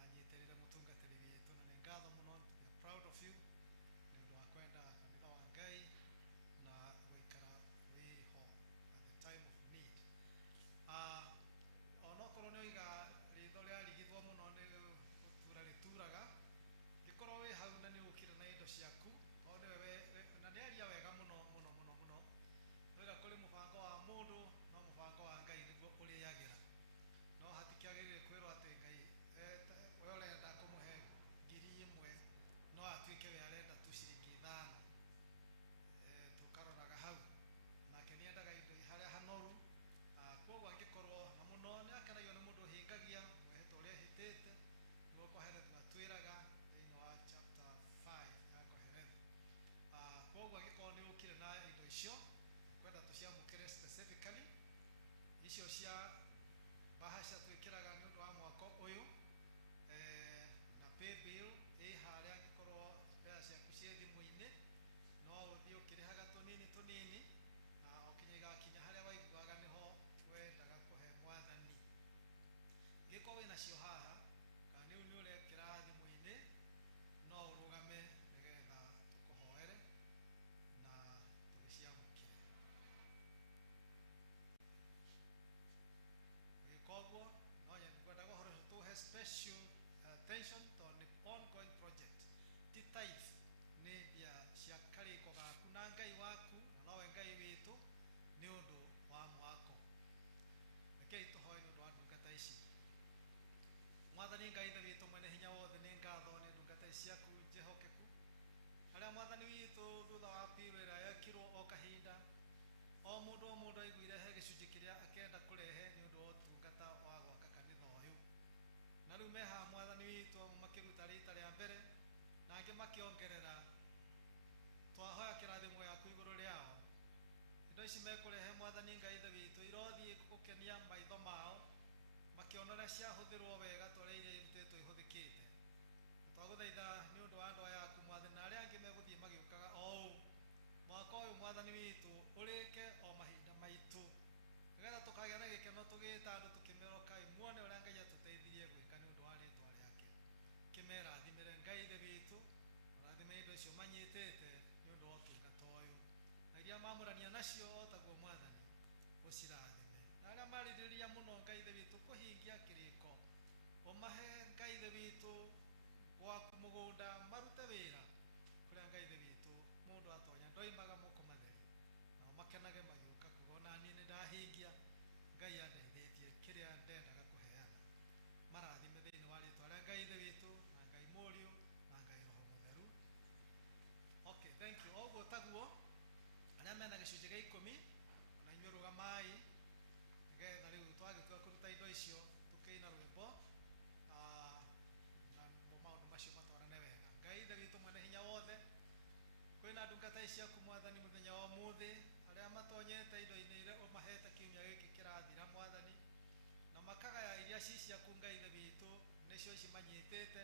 anyitĩrĩire mũtungatĩri witũ na nĩ ngatho mũno. We are proud of you nĩ ũndũ wa kwenda kanitha wa Ngai na gũikara wĩho at the time of need. Onokorwo nĩ oiga ritho rĩa rigithwo mũno nĩ gũtura rĩturaga, ngĩkorwo wĩ hau na nĩ ũkire na indo ciaku na nĩ aria wega mũno mũno mũno mũno. Oiga kũrĩ mũbango wa mũndũ no mũbango wa Ngai nĩguo ũrĩagĩra, no hatikĩagĩrĩire kwĩrwo atĩ Ngai we ũrenda kũmũhe 1,000 no atuĩke we arenda tu ciringi 5. Tũkaroraga hau nake nĩ endaga indo harĩa hanoru. Koguo angĩkorwo na mũno nĩ akenagio nĩ mũndũ ũhingagia mwĩhĩtwa ũrĩa ehĩtĩte nĩguo Koherethi matwĩraga thĩinĩ wa chapter 5 ya Koherethi. Koguo angĩkorwo nĩ ũkire na indo icio kwenda tũciamũkĩre specifically, icio cia bahasha twĩkĩraga nĩ ũndũ wa mwathani ngai ithe witũ mwene hinya wothe nĩ ngatho nĩ ndungata ciaku njehokeku arĩa mwathani witũ thutha wa piro ĩrĩa yekirwo o kahinda o mũndũ aiguire he gĩcunjĩ kĩrĩa akenda kũrehe nĩ ũndũ wa ũtungata wa gwaka kanitha ũyũ na rĩu meha mwathani witũ makĩruta rita rĩa mbere na angĩ makĩongerera twahoya kĩrathimo gĩaku igũrũ rĩao indo ici mekũrehe mwathani ngai ithe witũ irothiĩ gũkenia maitho mao makĩona ũrĩa ciahũthĩrwo wega ta ũrĩa iria irutĩtwo ihũthĩkĩte twagũthaitha nĩ ũndũ wa andũ aya aku mwathani na arĩa angĩ megũthiĩ magĩũkaga o ũũ mwaka ũyũ mwathani witũ ũrĩke o mahinda maitũ nĩgetha tũkagĩa na gĩkeno tũgĩta andũ tũkĩmera Kai muone ũrĩa Ngai atũteithirie gwĩka nĩ ũndũ wa rĩĩtwa rĩake kĩmerathimĩre Ngai ithe witũ ũrathime indo icio manyitĩte nĩ ũndũ wa ũtungata ũyũ na iria mamũrania nacio o taguo mwathani ũcirathime na arĩa marirĩria mũno Ngai ithe witũ kũhingia kĩrĩko ũmahe Ngai ithe witũ gwaku mũgũnda marute wĩra kũrĩa Ngai ithe witũ mũndũ atonya ndoimaga moko matheri nao makenage magĩũka kuona niĩ nĩ ndahingia Ngai andeithĩtie kĩrĩa ndendaga kũheana marathime thĩinĩ wa rĩĩtwa rĩa Ngai ithe witũ na Ngai mũriũ na Ngai roho mũtheru. Okay, thank you. Oguo taguo arĩa mena gĩcunjĩ gĩa 10 na inyuĩ rũgamai nĩgetha rĩu twagĩtua kũruta indo icio tũkĩina rwĩmbo na maũndũ macio matwarane wega. Ngai ithe witũ mwene hinya wothe kwĩna ndungata ici ciaku mwathani mũthenya wa ũmũthĩ arĩa matonyete indo-inĩ iria ũmahete kiumia gĩkĩ kĩrathira mwathani na makagaya iria ci ciaku Ngai ithe witũ nĩcio ici manyitĩte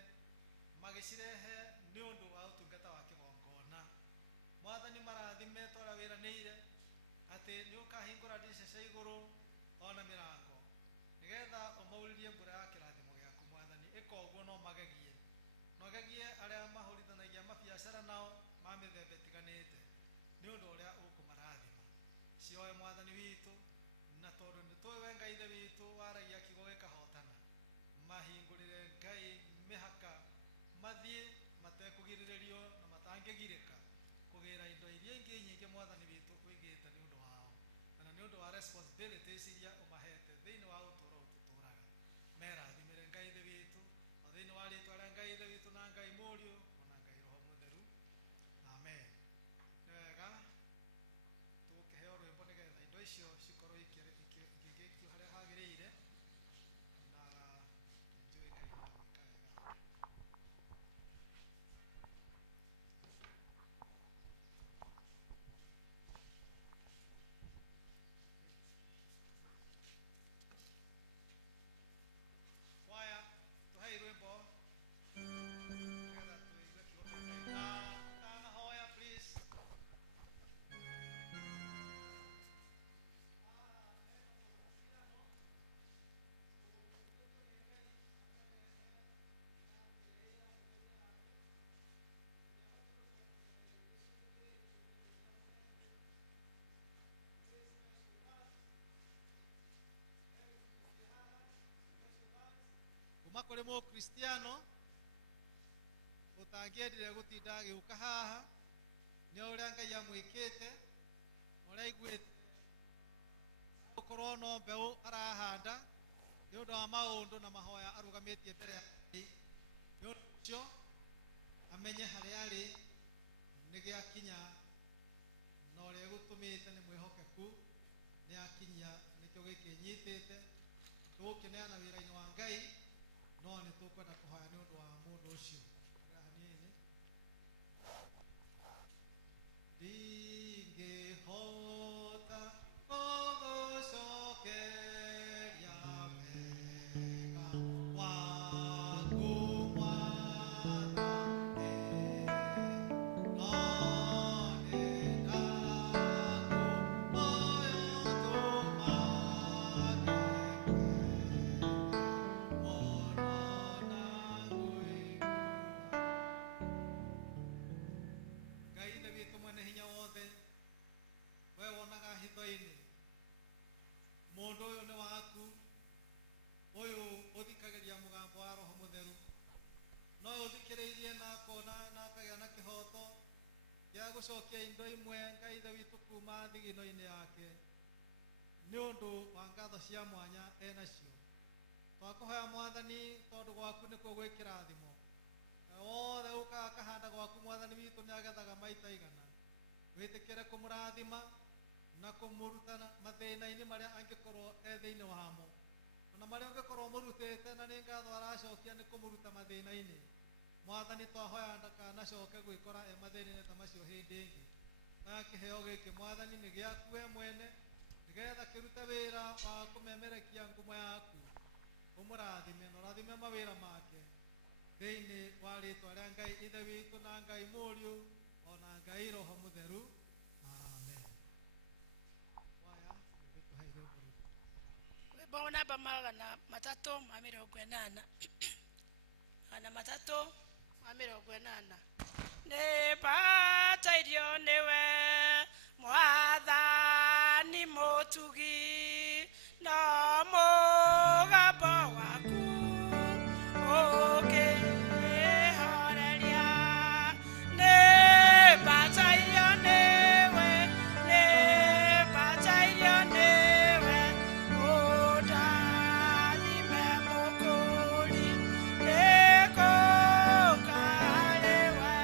magĩcirehe nĩ ũndũ wa ũtungata wa kĩgongona mwathani marathime twarĩa wĩranĩire atĩ nĩ ũkahingũra ndirica cia igũrũ ona mĩrango nĩgetha ũmaurĩrie mbura ya kĩrathimo gĩaku mwathani ĩka ũguo no magegie nogegie arĩa mahũrithanagia mabiacara nao ma mĩthemba ĩtiganĩte nĩ ũndũ ũrĩa ũkũmarathima cioe mwathani witũ na tondũ nĩ tũĩ we Ngai ithe witũ waragia kiugo gĩkahotana mahingũrĩre Ngai mĩhaka mathiĩ matekũgirĩrĩrio na matangĩgirĩka kũgĩra indo iria ingĩ nyingĩ mwathani witũ ũigĩte nĩ ũndũ wao na nĩ ũndũ wa responsibilities iria ũmahete thĩinĩ wa ũtũũro ũtũtũũraga merathimĩre Ngai ithe witũ o thĩinĩ wa rĩĩtwa rĩa Ngai ithe witũ na Ngai mũriũ na Ngai roho mũtheru amen. Nĩ wega tũkĩheo rwĩmbo nĩgetha indo icio cikorwo igĩgĩikio harĩa hagĩrĩire na njũĩ Ngai nĩ agwĩka wega. Kwaya tũhei rwĩmbo nĩgetha tũigue kiugo kĩa Ngai na ndanahoya please. Kuma kũrĩ mũkristiano ũtangĩendire gũtinda agĩũka haha nĩ ũrĩa Ngai amwĩkĩte ũrĩa aiguĩte gũkorwo no mbeũ arahanda nĩ ũndũ wa maũndũ na mahoya arũgamĩtie mbere ya Ngai nĩ ũndũ ũcio amenye harĩa arĩ nĩ gĩakinya na ũrĩa egũtũmĩte nĩ mwĩhokeku nĩ akinyia nĩkĩo gĩkĩnyitĩte tũgũkĩneana wĩra-inĩ wa Ngai no nĩ tũkwenda kũhoya nĩ ũndũ wa mũndũ ũcio hanini ndingĩhota gũgũcokeria wega waku mwathani no mũndũ ũyũ nĩ waku ũyũ ũthikagĩria mũgambo wa roho mũtheru no ũthikĩrĩirie na akona na akagĩa na kĩhoto gĩa gũcokia indo imwe Ngai ithe witũ kuma thigino-inĩ yake nĩ ũndũ wa ngatho cia mwanya enacio twakuhoya mwathani tondu gwaku nikuo gwi kirathimo wothe ukahanda gwaku mwathani witu ni agethaga maita igana witikire kumurathima na kumurutana mathina-ini maria angikorwo thiini wamo na maria ungikorwo murutite na ni ngatho aracokia ni kumuruta mathina-ini mwathani twahoya ndakanacoke gwikora mathina-ini ta macio hindi ingi na kiheo giki mwathani ni giaku we mwene nigetha kirute wira wa kumemerekia ngumo yaku umurathime na urathime mawira make thiini wa ritwa ria Ngai ithe witu na Ngai muriu ona Ngai roho mutheru amen. Waya nikuheire buru Wimbo namba magana matatu ma mirongo enana ana matatu ma mirongo enana ne batairio niwe mwathani mutugi no mugambo waku ukihoreria ne batairio niwe udathime mukuri nikukariwe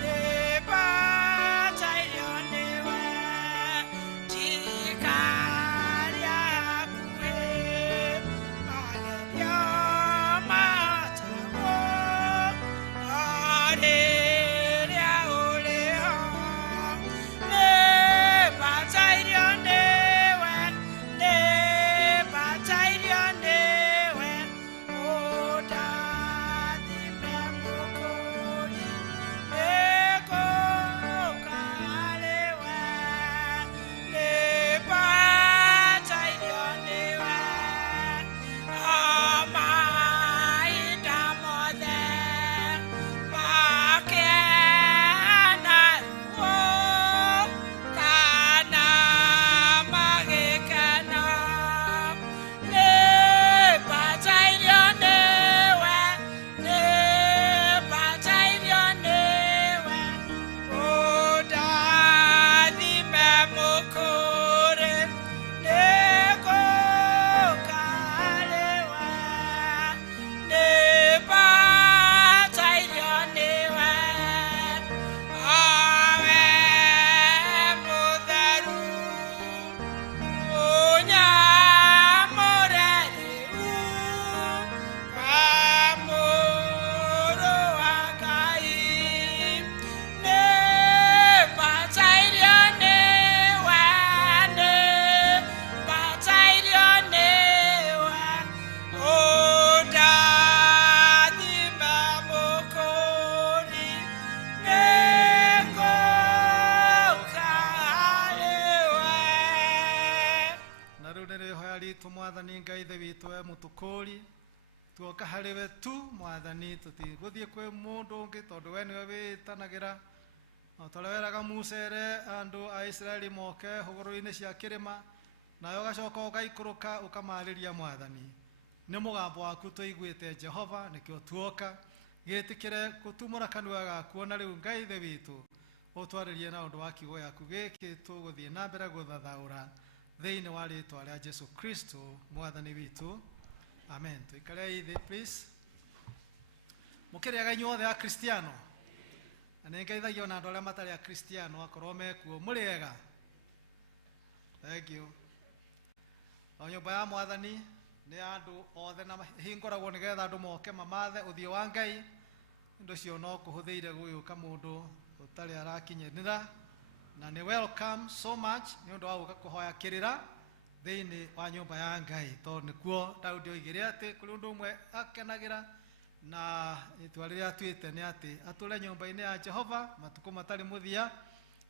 ne batairio niwe tikaria hakuhi magerio matawo ariria uriho ne batairio niwe udathime mukuri nikukariwe ne batairio niwe amahinda mothe makena ruo kana magikena ne batairio niwe udathime mukuri nikukariwe ne batairio niwe awe mutheru unyamureriu wa muru wa Ngai ne batairio niwe udathime mukuri nikukariwe. na riu ni rihoya ritu mwathani Ngai ithe witu we mutukuri tuoka hariwe tu mwathani tutiguthie kwi mundu ungi tondu we niwe witanagira na toreweraga Musa andu a Israeli moke huguru-ini cia kirima nayo gacoka ugaikuruka ukamariria mwathani ni mugambo waku tuiguite Jehova nikio tuoka gitikire gutumura kanua gaku ona riu Ngai ithe witu utwaririe na undu wa kiugo yaku giki tuguthie na mbere guthathaura thiini wa ritwa ria Jesu Kristo mwathani witu amen. Tuikare ithi please mukiriaga inyuothe a Kristiano na ningeithagia ona andu aria matari a Kristiano akorwo mekuo muriega. Thank you. O nyumba ya mwathani ni andu othe na hingoragwo nigetha andu moke mamathe uthio wa Ngai ndu cio no kuhuthiire guyuka mundu utari arakinyirira na ni welcome so much ni undu wa guka kuhoya kirira thiini wa nyumba ya Ngai tondu nikuo Daudi oigire ati kuri undu umwe akenagira na itwa riria atuite ni ati ature nyumba-ini ya Jehova matuku matari muthia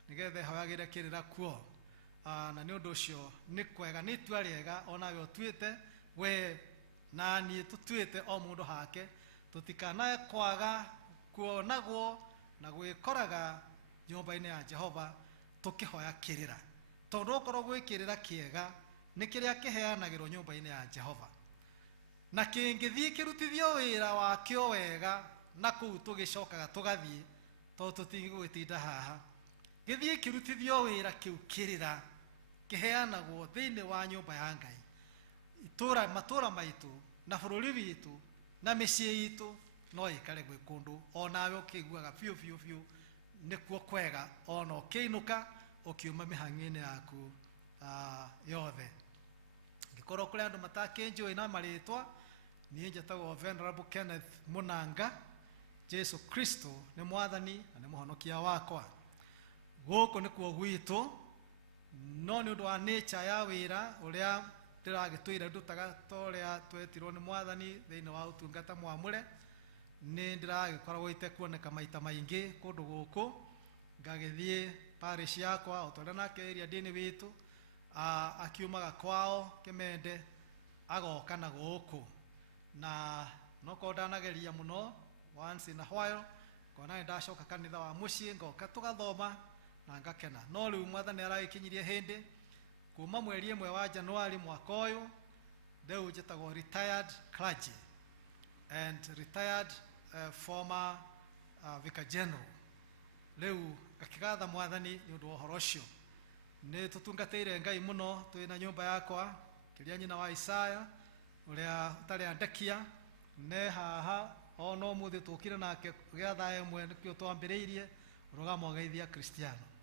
nigetha hoyagire kirira kuo na ni undu ucio ni kwega ni itua riega ona we utuite we nani tutuite o mundu hake tutikanae kwaga kuonagwo na gwikoraga nyumba-ini ya Jehova tukihoya kirira tondu ukorwo gwikirira kiega ni kiria kiheanagirwo nyumba-ini ya Jehova na kingithie kirutithio wira wakio wega na kuu tugicokaga tugathie to tutigwitinda haha githie kirutithio wira kiu kirira kiheanagwo thiini wa nyumba ya Ngai matura maitu na bururi witu na micii itu no ikare gwe kundu onawe ukiguaga fiu nikuo kwega ona ukiinuka ukiuma mihang'ini yaku yothe gikorwo kuri andu matakinjui na maritwa nie njatagwo Venerable Kenneth Munanga. Jesu Kristo ni mwathani na ni muhonokia wakwa. Guku nikuo gwitu no ni undu wa nature ya wira uria ndiragitwira ndutaga toria twetirwo ni mwathani thiini wa utungata mwamure ni ndiragikoragwo itekuoneka maita maingi kundu guku ngagithie parish yakwa utoria nake area dini witu akiumaga kwao Kimende agoka na guku na noko ndanageria muno once in a while kona ndacoka kanitha wa mucii ngoka tugathoma na ngakena no riu mwathani aragikinyirie hindi kuma mweri 1 wa January mwaka uyu riu njitagwo retired clergy and retired former vicar general. Riu ngakigatha mwathani ni undu wa uhoro ucio ni tutungateire Ngai muno twina nyumba yakwa kiria nyina wa Isaya uria utari andekia ne haha ono muthi tukire nake giatha emwe nikio twambiriirie rugamo geithia Kristiano.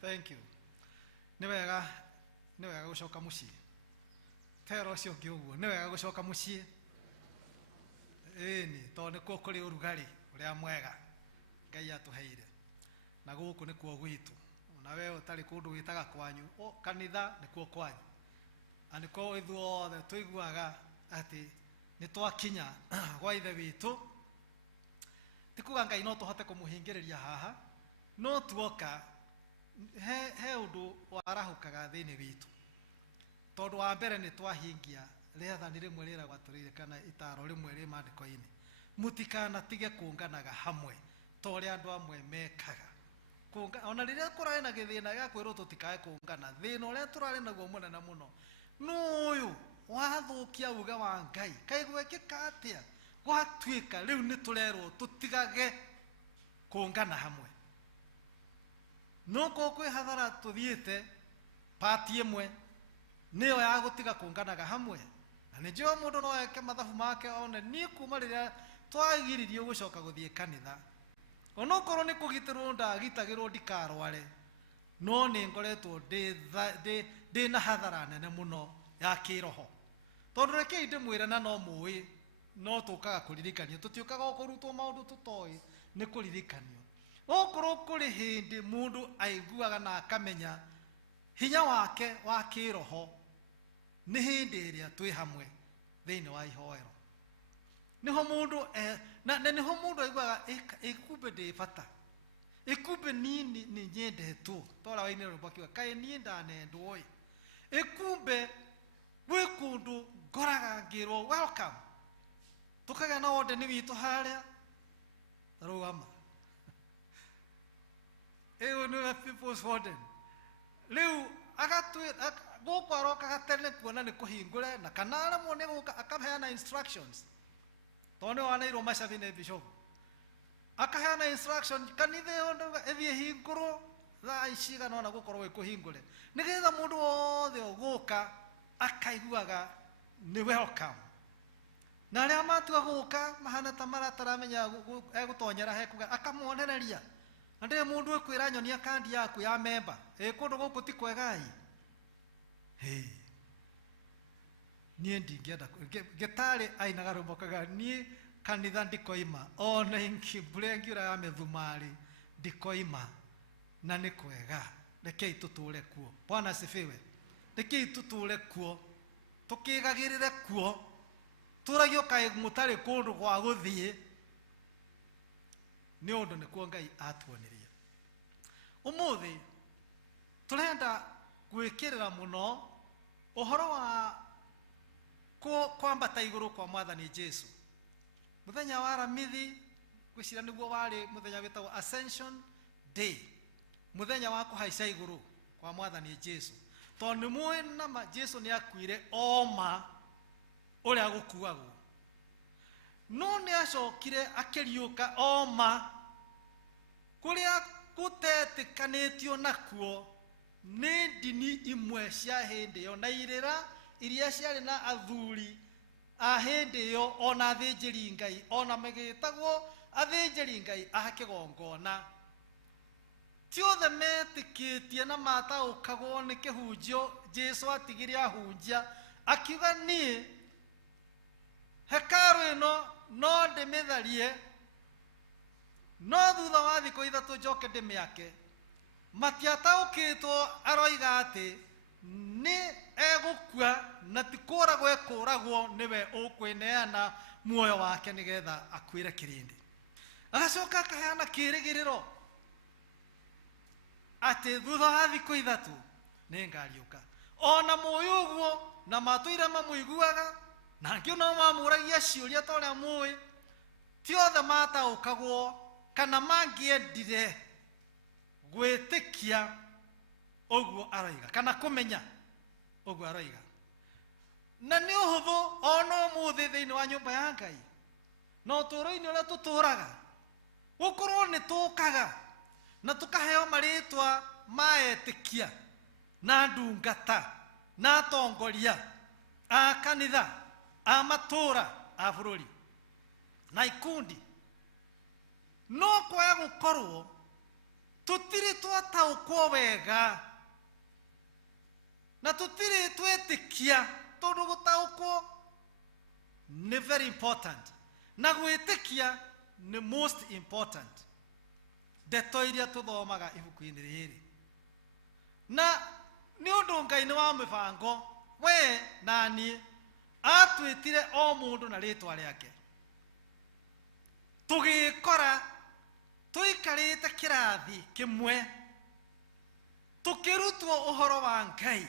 Thank you. Niwega gucoka mucii. Tero cio ngiuguo niwega gucoka mucii. Ni to ni kuo kuri urugari uria mwega Ngai atuheire. Na guku ni kuo gwitu. Na wewe utari kundu witaga kwanyu. Kanitha ni kuo kwanyu. Ani ko ithuothe tuiguaga ati ni twakinya gwa ithe witu. Tikuga Ngai no tuhote kumuhingiriria haha. No tuoka he undu warahukaga thiini witu tondu wa mbere ni twahingia riathani rimwe riragwa turirikana itaro rimwe ri mandiko-ini mutikana tige kunganaga hamwe toria andu amwe mekaga ona riria kurari na githina gia kwirwo tutikae kungana thina uria turari naguo munene muno nuyu wathukia uga wa Ngai kai gwekika atia gwatuika riu ni turerwo tutigage kungana hamwe noko kwi hathara tuthiite pati imwe niyo ya gutiga kunganaga hamwe na ni njoo mundu no eke mathabu make one ni kuma riria twagiririo gucoka guthie kanitha onokorwo ni kugitirwo ndagitagirwo ndikarware no ni ngoretwo ndi na hathara nene muno ya kiroho tondu reke ndimwire na no muwi no tukaga kuririkania tutiukaga kurutwo maundu tutoi ni kuririkanio okorwo kuri hindi mundu aiguaga na akamenya hinya wake wa kiroho ni hindi iria twi hamwe thiini wa ihoero niho mundu na niho mundu aiguaga ikumbe ndi bata ikumbe ni nyendetwo tora waini rubakiwa kai ni ndanendwo ikumbe gwi kundu ngoraga ngirwo welcome tukaga na ode ni witu haria rugama ni people's warden riu gukwarwo kagatene kuona ni kuhingure na kanara mone guka akaheana instructions tone wanairwo macabi ne bishop akaheana instruction kanitha yo ethie hinguro thaa iciga nona gukorwo ikuhingure nigetha mundu wothe uguka akaiguaga ni welcome na aria matua guka mahana ta marataramenya egutonyera hekuga akamuonereria ande mundu ekwira nyonia kandi yaku ya member kundu guku ti kwegai nie ndingienda getari ainaga rumbokaga nie kanitha ndikoima ona inkiburengira ya methumari ndikoima na ni kwega rekei tuture kuo Bwana asifiwe rekei tuture kuo tukigagirire kuo turagio kai mutari kundu gwa guthie ni undu ni kuo Ngai atuonirie umuthi turenda gwikirira muno uhoro wa kwambata iguru kwa mwathani Jesu. Muthenya wa Aramithi gwicira niguo wari muthenya witagwo Ascension Day, muthenya wa kuhaica iguru kwa mwathani Jesu. Tondu muwe na Jesu ni akuire oma uria gukuagwo, no ni acokire akiriuka oma kuria gutetikanitio nakuo ni ndini imwe cia hindi yo na irira iria ciari na athuri a hindi yo ona athinjiri Ngai ona magitagwo athinjiri Ngai a kigongona. Ti othe metikitie na mataukagwo ni kihunjio Jesu atigire ahunjia akiuga ni hekaru ino no ndimitharie, no thutha wa thikũ ithatũ njoke ndĩmĩake. Matiataũkĩtwo aroiga atĩ nĩ egũkua na ti kũragwo ekũragwo nĩwe ũkwĩneana muoyo wake nĩgetha akuĩre kĩrĩndĩ. Agacoka akaheana kĩĩrĩgĩrĩro atĩ thutha wa thikũ ithatũ nĩ ngariũka. Ona mũĩ ũguo na matũire mamũiguaga na angĩ no mamũragia ciũria ta ũrĩa mũĩ, ti othe mataũkagwo kana mangĩendire gwĩtĩkia ũguo aroiga kana kũmenya ũguo aroiga. Na nĩ ũhũthũ ona ũmũthĩ thĩinĩ wa nyũmba ya Ngai na ũtũũro-inĩ ũrĩa tũtũũraga gũkorwo nĩ tũũkaga na tũkaheo marĩtwa ma etĩkia na ndungata na atongoria a kanitha a matũũra a bũrũri na ikundi, no kwaya gũkorwo tũtirĩ twataũkwo wega na tũtirĩ twĩtĩkia, tondũ gũtaũkwo nĩ very important na gwĩtĩkia nĩ most important. Ndeto iria tũthomaga ibuku-inĩ rĩrĩ, na nĩ ũndũ Ngai nĩ wa mĩbango, we na niĩ atwĩtire o mũndũ na rĩtwa rĩake, tũgĩkora tũikarĩte kĩrathi kĩmwe tũkĩrutwo ũhoro wa Ngai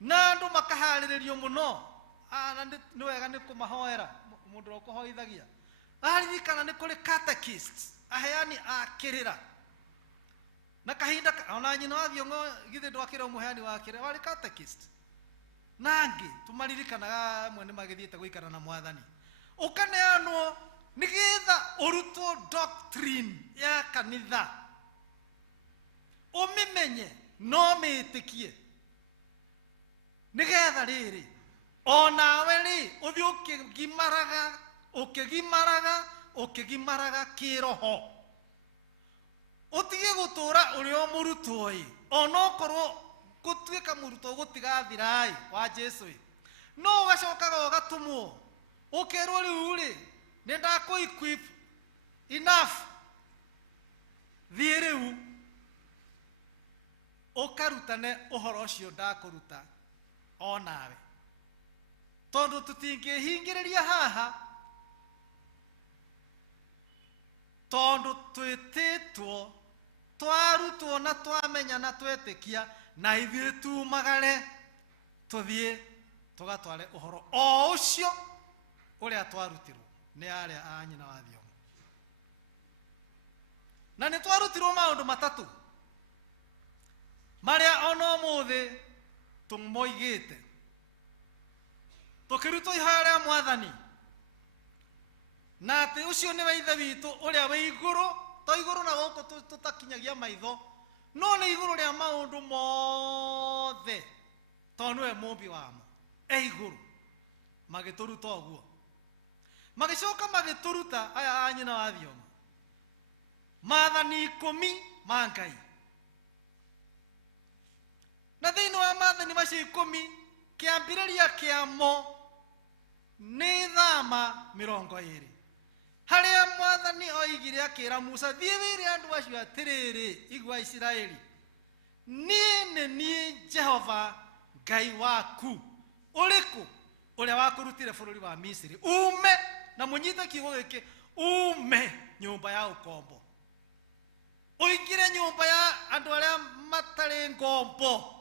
na andũ makaharĩrĩrio mũno. Na nĩ wega nĩ kũmahoera mũndũ ũrĩa ũkũhoithagia aririkana nĩ kũrĩ catechist aheani a kĩrĩra na kahinda ona nyina wa Thiong'o githĩ ndwakĩra mũheani wa kĩrĩra warĩ catechist, na angĩ tũmaririkanaga amwe nĩ magĩthiĩte gũikara na mwathani. Ũkaneanwo nĩgetha ũrutwo doctrine ya kanitha, ũmĩmenye no mĩĩtĩkie, nĩgetha rĩrĩ onawe rĩ ũthiĩ ũkĩgimaraga kĩroho, ũtige gũtũũra ũrĩ o mũrutwo ĩ, onokorwo gũtuĩka mũrutwo gũtigathira ĩ wa Jesu ĩ, no ũgacokaga ũgatũmwo ũkerwo rĩu rĩ nĩ ndakũ-equip enough, thiĩ rĩu ũkarutane ũhoro ũcio ndakũruta o nawe, tondũ tũtingĩhingĩrĩria haha, tondũ twĩtĩtwo twarutwo na twamenya na twetĩkia na ithuĩ tumagare tũthiĩ tũgatware ũhoro o ũcio ũrĩa twarutirwo nĩ arĩa a nyina wa Thiong'o. Na nĩ twarutirwo maũndũ matatũ marĩa ona ũmũthĩ tũmoigĩte, tũkĩrutwo ihoya rĩa mwathani na atĩ ũcio nĩwe ithe witũ ũrĩa wĩ igũrũ, to igũrũ na gũkũ tũtakinyagia maitho, no nĩ igũrũ rĩa maũndũ mothe, tondũ nĩwe mũmbi wamo, e igũrũ. Magĩtũruta ũguo, magĩcoka magĩtũruta aya a nyina wa Thiong'o maathani 10 ma Ngai, na thĩinĩ wa maathani macio 10 kĩambĩrĩria kĩamo nĩ thama 20, harĩa mwathani oigire akĩra Musa, thiĩ wĩre andũ acio atĩrĩrĩ, igua Isiraeli, niĩ nĩ niĩ Jehova Ngai waku, ũrĩkũ ũrĩa wakũrutire bũrũri wa Misiri, ume na mũnyite kiugo gĩkĩ, ume nyũmba ya ũkombo, ũingĩre nyũmba ya andũ arĩa matarĩ ngombo,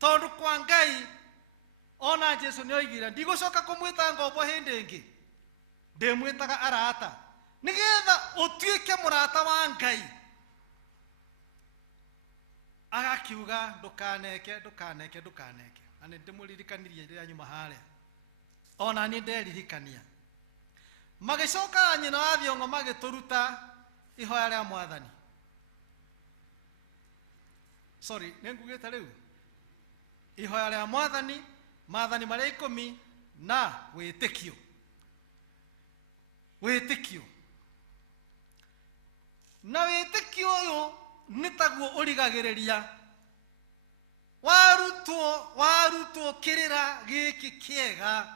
tondũ kwa Ngai ona Jesu nĩ oigire ndigũcoka kũmwĩta ngombo hĩndĩ ĩngĩ, ndĩmwĩtaga arata, nĩgetha ũtuĩke mũrata wa Ngai. Agakiuga ndũkaneke. Na nĩ ndĩmũririkanirie rĩrĩa nyuma harĩa, ona niĩ nderirikania. Magĩcoka nyina wa Thiong'o magĩtũruta ihoya rĩa Mwathani. Sorry, nĩ ngugĩte rĩu ihoya rĩa Mwathani, Maathani marĩa 10 na wĩtĩkio. Na wĩtĩkio ũyũ nĩ taguo ũrigagĩrĩria warutwo kĩrĩra gĩkĩ kĩega,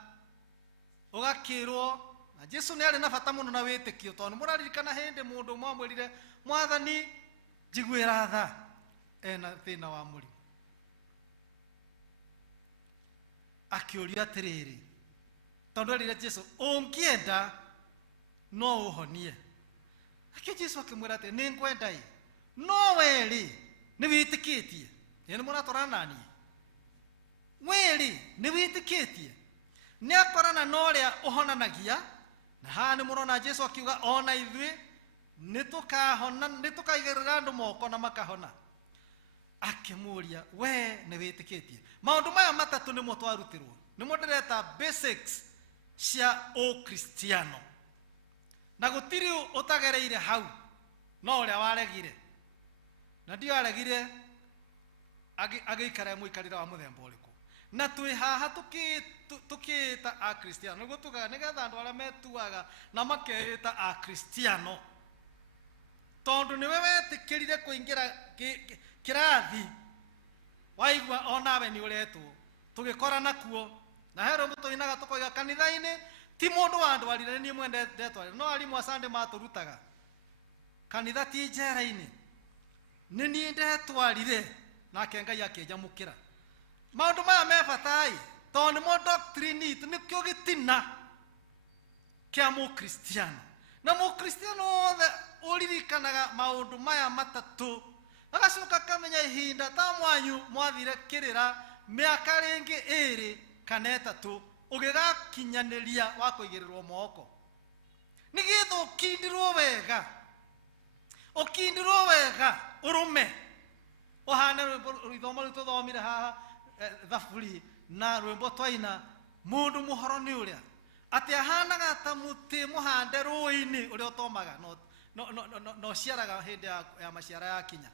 ũgakĩrwo. Na Jesu nĩ arĩ na bata mũno na wĩtĩkio, tondũ mũraririkana hĩndĩ mũndũ mwamwĩrire Mwathani njiguĩra tha, ena thĩna wa mũrimũ, akĩũria atĩrĩrĩ, tondũ erire Jesu ũngĩenda no ũhonie. Akĩ Jesu akĩmwĩra atĩ nĩ ngwenda no wee nĩ wĩtĩkĩtie. Nĩ mũratwarana naniĩ, wee nĩ wĩtĩkĩtie. Nĩ akorana na ũrĩa ũhonanagia. Na haha nĩ mũrona Jesu akiuga ona ithuĩ nĩtũkaigĩrĩra andũ moko na makahona. Akĩmũria wee nĩ wĩtĩkĩtie. Maũndũ maya matatũ nĩmo twarutirwo, nĩmo ndĩreta basics cia ũkristiano. Na gũtirĩ ũtagereire hau no ũrĩa waregire. Na ndio aregire agĩikara mũikarĩre wa mũthemba ũrĩkũ. Na twĩ haha tũkĩĩta akristiano, nĩguo tugaga nĩgetha andũ arĩa metuaga na makeĩta akristiano, tondũ nĩwe wetĩkĩrire kũingĩra kĩrathi, waigua onawe nĩ ũretwo, tũgĩkora nakuo. Na hero mũtũinaga tũkoiga kanitha-inĩ ti mũndũ wandwarire, niĩ mwende ndetwarire, no arimũ a Sunday matũrutaga kanitha ti njera-inĩ, nĩ niĩ ndetwarire, nake Ngai akĩnjamũkĩra. Maũndũ maya me bata tondũ nĩmo doctrine itũ, nĩkĩo gĩtina kĩa mũkristiano. Na mũkristiano wothe ũririkanaga maũndũ maya matatũ, agacoka kamenya ihinda ta mwanyu mwathire kĩrĩra mĩaka rĩngĩ 2 kana 3 ũgĩgakinyanĩria wa kũigĩrĩrwo moko, nĩgetha ũkindirwo wega ũrũme, ũhane rwĩmbo ithomo rĩu tũthomire haha thaburi na rwĩmbo twaina, mũndũ mũhoro nĩ ũrĩa atĩ ahanaga ta mũtĩ mũhande rũĩ-inĩ ũrĩa ũtomaga no ciaraga hĩndĩ ya maciara yakinya.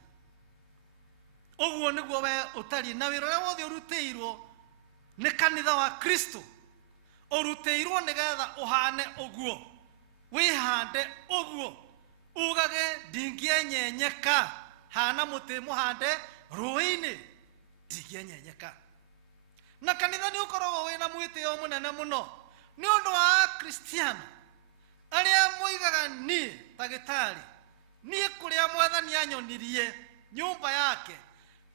Ũguo nĩguo we ũtariĩ na wĩra ũrĩa wothe ũrutĩirwo nĩ kanitha wa Kristo, ũrutĩirwo nĩgetha ũhane ũguo, wĩhande ũguo, ugage ndingĩenyenyeka, hana mũtĩ mũhande rũĩ-inĩ ndingĩenyenyeka. Na kanitha nĩ ũkoragwo wĩna mwĩtĩo mũnene mũno nĩ ũndũ wa akristiano arĩa moigaga niĩ ta gĩtarĩ, niĩ kũrĩa Mwathani anyonirie nyũmba yake,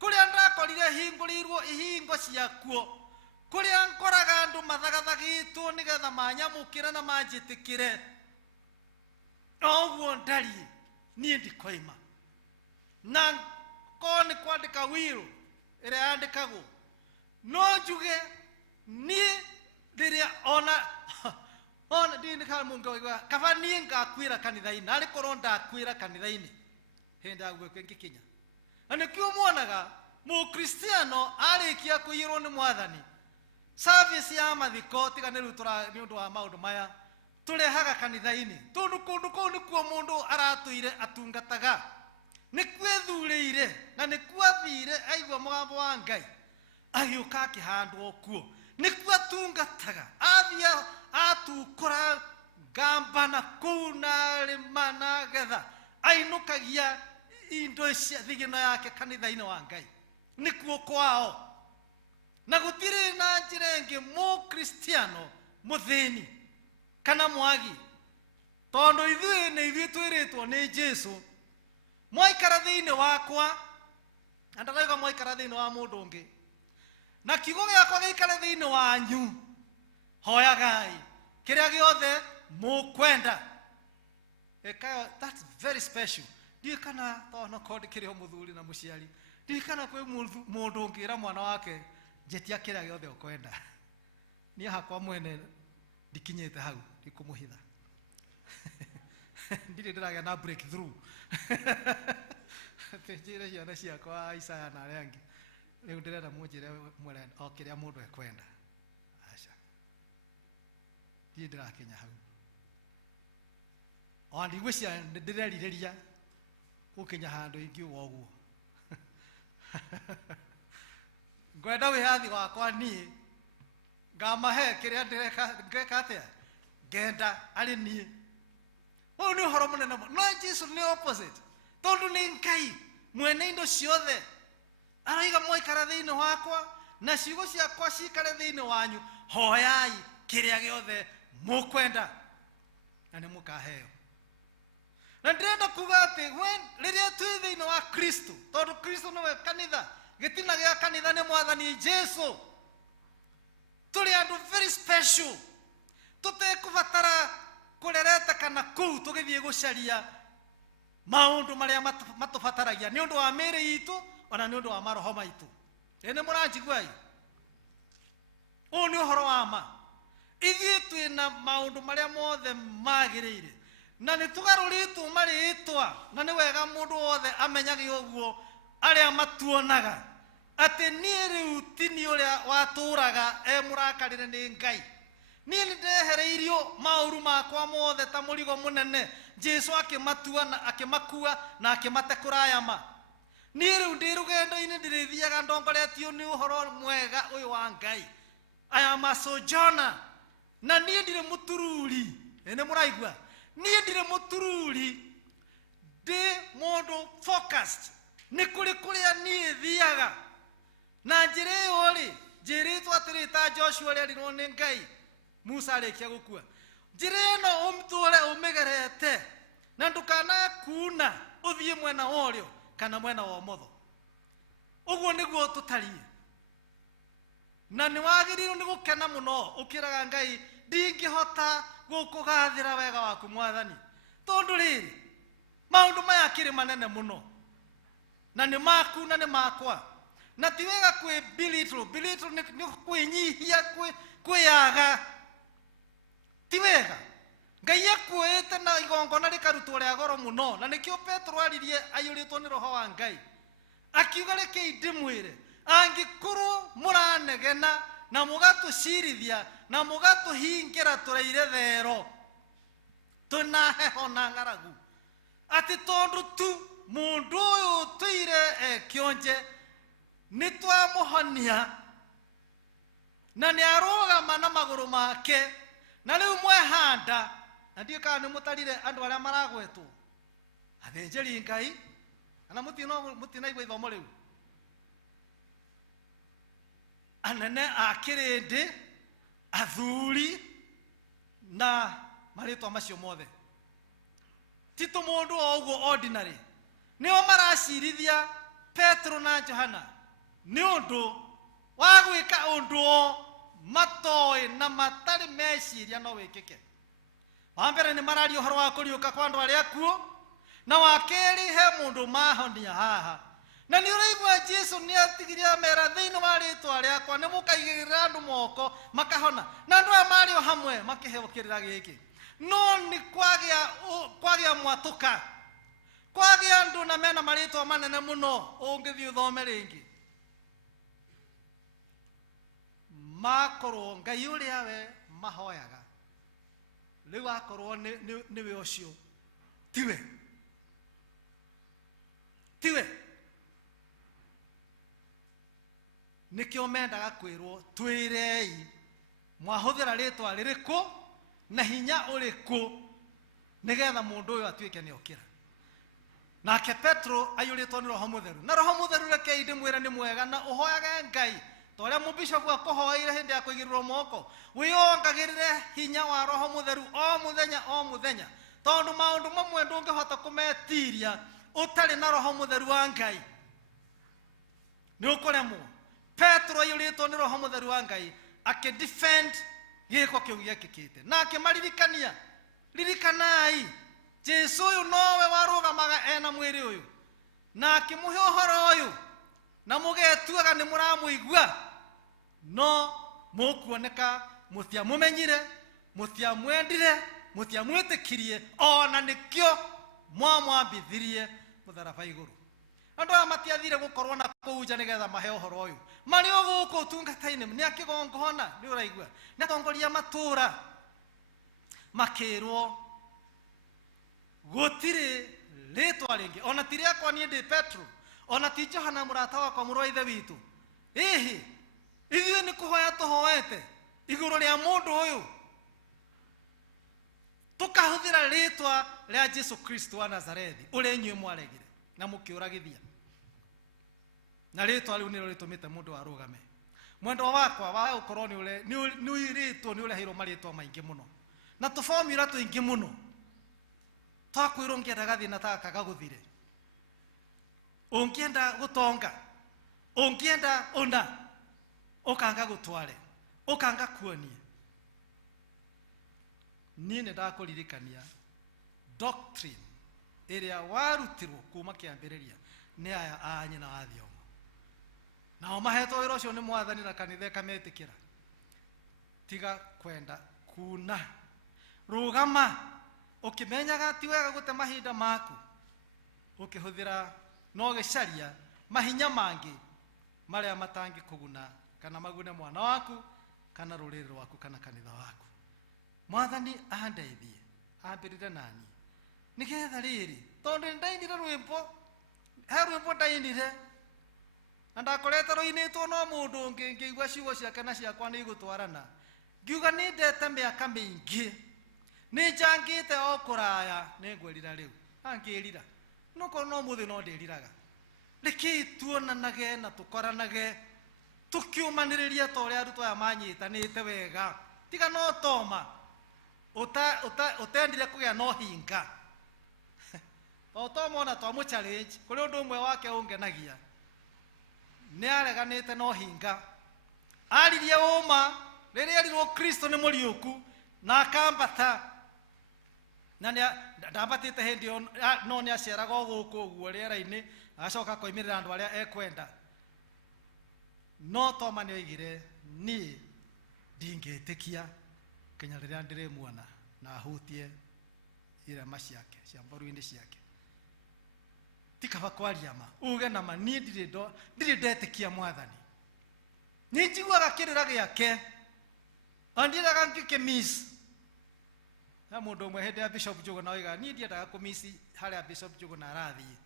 kũrĩa ndakorire hingũrĩirwo ihingo ciakuo, kũrĩa ngoraga andũ mathagathagĩtwo nĩgetha manyamũkĩre na manjĩtĩkĩre, ũguo ndariĩ niĩ ndikoima. Na ko nĩ kwandĩka wĩrũ ĩrĩa yandĩkagwo, no njuge niĩ rĩrĩa ona ndĩnĩkaga mũngĩoiga kaba niĩ ngakuĩra kanitha-inĩ, arĩ korwo ndakuĩra kanitha-inĩ hĩndĩ ya guoko ngĩkinya. Na nĩkĩo muonaga mũkristiano arĩkia kũiyĩrwo nĩ Mwathani, service ya mathiko tiga nĩ rĩu nĩ ũndũ wa maũndũ maya tũrehaga kanitha-inĩ, tondũ kũndũ kũu nĩkuo mũndũ aratũire atungataga, nĩkuo ethurĩire na nĩkuo athire aigua mũgambo wa Ngai agĩũka akĩhandwo kuo, nĩkuo atungataga, athia atukũra ngambana kũu na rĩma na getha, ainũkagia indo cia thigino yake kanitha-inĩ wa Ngai, nĩkuo kwao. Na gũtirĩ na njĩra ĩngĩ mũkristiano mũthĩni kana mwagi, tondũ ithuĩ nĩ ithuĩ twĩrĩtwo nĩ Jesu, mwaikara thĩinĩ wakwa, na ndarauga mwaikara thĩinĩ wa mũndũ ũngĩ, na kiugo gĩakwa gĩikare thĩinĩ wanyu, hoyagai kĩrĩa gĩothe mũkwenda. That's very special. Ndiĩ kana tondũ kodi kĩrĩ o mũthuri na mũciari, ndiĩ kana kwĩ mũndũ ũngĩra mwana wake njetia kĩrĩa gĩothe ũkwenda. ni hakwa mwene ndikinyete hau ndikumuhitha ndire ndiraga na breakthrough tejire ciana ciakwa Isaya na aria angi riu ndirenda munjire mwene o kiria mundu ekwenda aca ndire ndirakinya hau o ndigwicia ndirerirĩria gukinya handu ingiuga uguo ngwenda wihathi wakwa nie ngamahe kiria ndeka atia ngenda ari nie o ni horo munene no Jesus ni opposite tondu ni Ngai mwene indo ciothe araiga moikara thiini wakwa na ciugo ciakwa cikare thiini wanyu hoyai kiria giothe mukwenda na ni mukaheo na ndirenda kuga ati riria twi thiini wa Kristo tondu Kristo niwe kanitha gitina gia kanitha ni mwathani Jesu tuli andu very special tutekubatara kurereta kana kuu tugithie gucaria maundu maria matubataragia ni undu wa miri itu ona ni undu wa maroho maitu ene muranjiguai ni uhoro wa ma ithie twina maundu maria mothe magirire na ni tugaruritwo maritwa na ni wega mundu wothe amenyage uguo aria matuonaga ati nie riu tini uria waturaga murakarire ni Ngai nie ndehereirio mauru makwa mothe ta murigo munene Jesu akimatua na akimakua na akimate kurayama nie riu ndi rugendo-ini ndirithiaga ndongoretio ni uhoro mwega uyu wa Ngai aya masojona na nie ndire mutururi ene muraigua nie ndire mutururi ndi mundu focused ni kuria nie thiaga na njire yori jiritwa atirita Joshua ria rirwo ni Ngai Musa arikia gukua njire no umtule umigerete na ndukana kuna uthie mwena worio kana mwena wa motho uguo niguo tutarie na ni wagirirwo ni gukena muno ukiraga Ngai ndingihota gukugathira wega waku mwathani tondu riri maundu maya kiri manene muno na ni maku na ni makwa na tiwega kwi belittle ni kwinyihia kwiyaga tiwega Ngai akwete na igongona rikarutwo ria goro muno na nikio Petro aririe ayuritwo ni roho wa Ngai akiuga reke indimwire angikuru muranegena na mugatucirithia na mugatuhingira tureire thero tunaheho na ngaragu ati tondu tu mundu uyu tuire kionje ni twamuhonia na ni arugama na maguru make na riu mwehanda na ndio kana ni mutarire andu aria maragwetwo athenjeri Ngai ana mutinaigwa ithomo riu anene akirindi athuri na maritwa macio mothe tito mundu oguo ordinary nio maracirithia Petro na Johana ni undu wa gwika undu matoi na matari meciria no wikike wambere ni marari uhoro wa kuriuka kwa andu aria kuo na wakeri he mundu mahonia haha na ni uraigua Jesu ni atigiria mera thiini wa ritwa riakwa ni mukaigirira andu moko makahona na andu amari o hamwe makihebukirira giki no ni kwagia mwatuka kwagia andu na mena maritwa manene muno ungithi uthome ringi makorwo Ngai uria we mahoyaga riu akorwo niwe ucio tiwe nikio mendaga kwirwo twirei mwahuthira ritwa ririku na hinya uriku nigetha mundu uyu atuike ni okira nake Petro ayuritwo ni roho mutheru na roho mutheru reke ndimwira ni mwega na uhoyage Ngai toria mubishofu akohoire hindi ya kuigirwo moko wiyongagirire hinya wa roho mutheru o muthenya tondu maundu mamwe ndungihota kumetiria utari na roho mutheru wa Ngai ni ukuremwo Petro ayuritwo ni roho mutheru wa Ngai akidefend giko kiu giekikite na akimaririkania ririkanai Jesu uyu nowe warugamaga ena mwiri uyu na akimuhe uhoro uyu na mugetuaga ni muramuigua no mukuoneka mutiamumenyire mutiamwendire mutiamwitikirie ona nikio mwamwambithirie mutharaba iguru. Andu aya matiathire gukorwo na kuuja nigetha mahe uhoro uyu mari guku utungata-ini ni akigongona ni uraigua ni atongoria matura makirwo gutire ritwa ringi ona tiri akwa ni ndi Petro ona ti Johana murata wakwa muru ithe witu ihi ithuĩ ni kuhoya tuhoete iguru ria mundu uyu tukahuthira ritwa ria Jesu Kristo wa Nazarethi uri inyuĩ mwaregire na mukiuragithia na ritwa riu niro ritumite mundu arugame. Mwendo wakwa wa ukorwo ni ule ni ritwa ni urehirwo maritwa maingi muno na tufomira tuingi muno twakwirwo ngienda gathina taka gaguthire ungienda gutonga ungienda una ukanga gutware ukanga kuonie. Nini ndakuririkania doctrine iria warutirwo kuma kiambiriria ni aya anyina wa thiongo nao mahetwo wĩra ũcio nĩ mwathani na kanitha ĩkametikĩra. Tiga kwenda kuna rugama ukimenyaga ti wega gute mahinda maku ukihuthira no gicaria mahinya mangi maria matangi kuguna kana magune mwana waku kana ruriri rwaku kana kanitha waku. Mwathani andeithie ambirire nani nigetha riri tondu ndainire rwimbo he rwimbo ndainire na ndakorete ruinitwo no mundu ungi ngigua ciugo ciake na ciakwa ni igutwarana ngiuga ni ndete miaka mingi ni njangite o kuraya ni ngwerira riu angirira nuko no muthi no ndiriraga reki tuonanage na tukoranage tukiumaniriria to ria aruto aya manyitanite wega tiga no toma utendire kugia no hinga o tomona twamu challenge kuri undu umwe wake ungenagia ni areganite no hinga aririe uma riria arirwo Kristo ni muriuku na akambata na ndabatite hindi no ni aceraga guku guo riera-ini acoka koimirira andu aria ekwenda no toma ni oigire ni ndingitikia kinya riria ndirimuona na ahutie irema ciake cia mbaru-ini ciake tikaba kwaria ma uge na ma ni ndiri ndetikia mwathani ni njiguaga kirira giake andiraga ngikimiss na mundu umwe hindi ya Bishop Njuguna oiga ni ndiendaga kumisi haria Bishop Njuguna arathie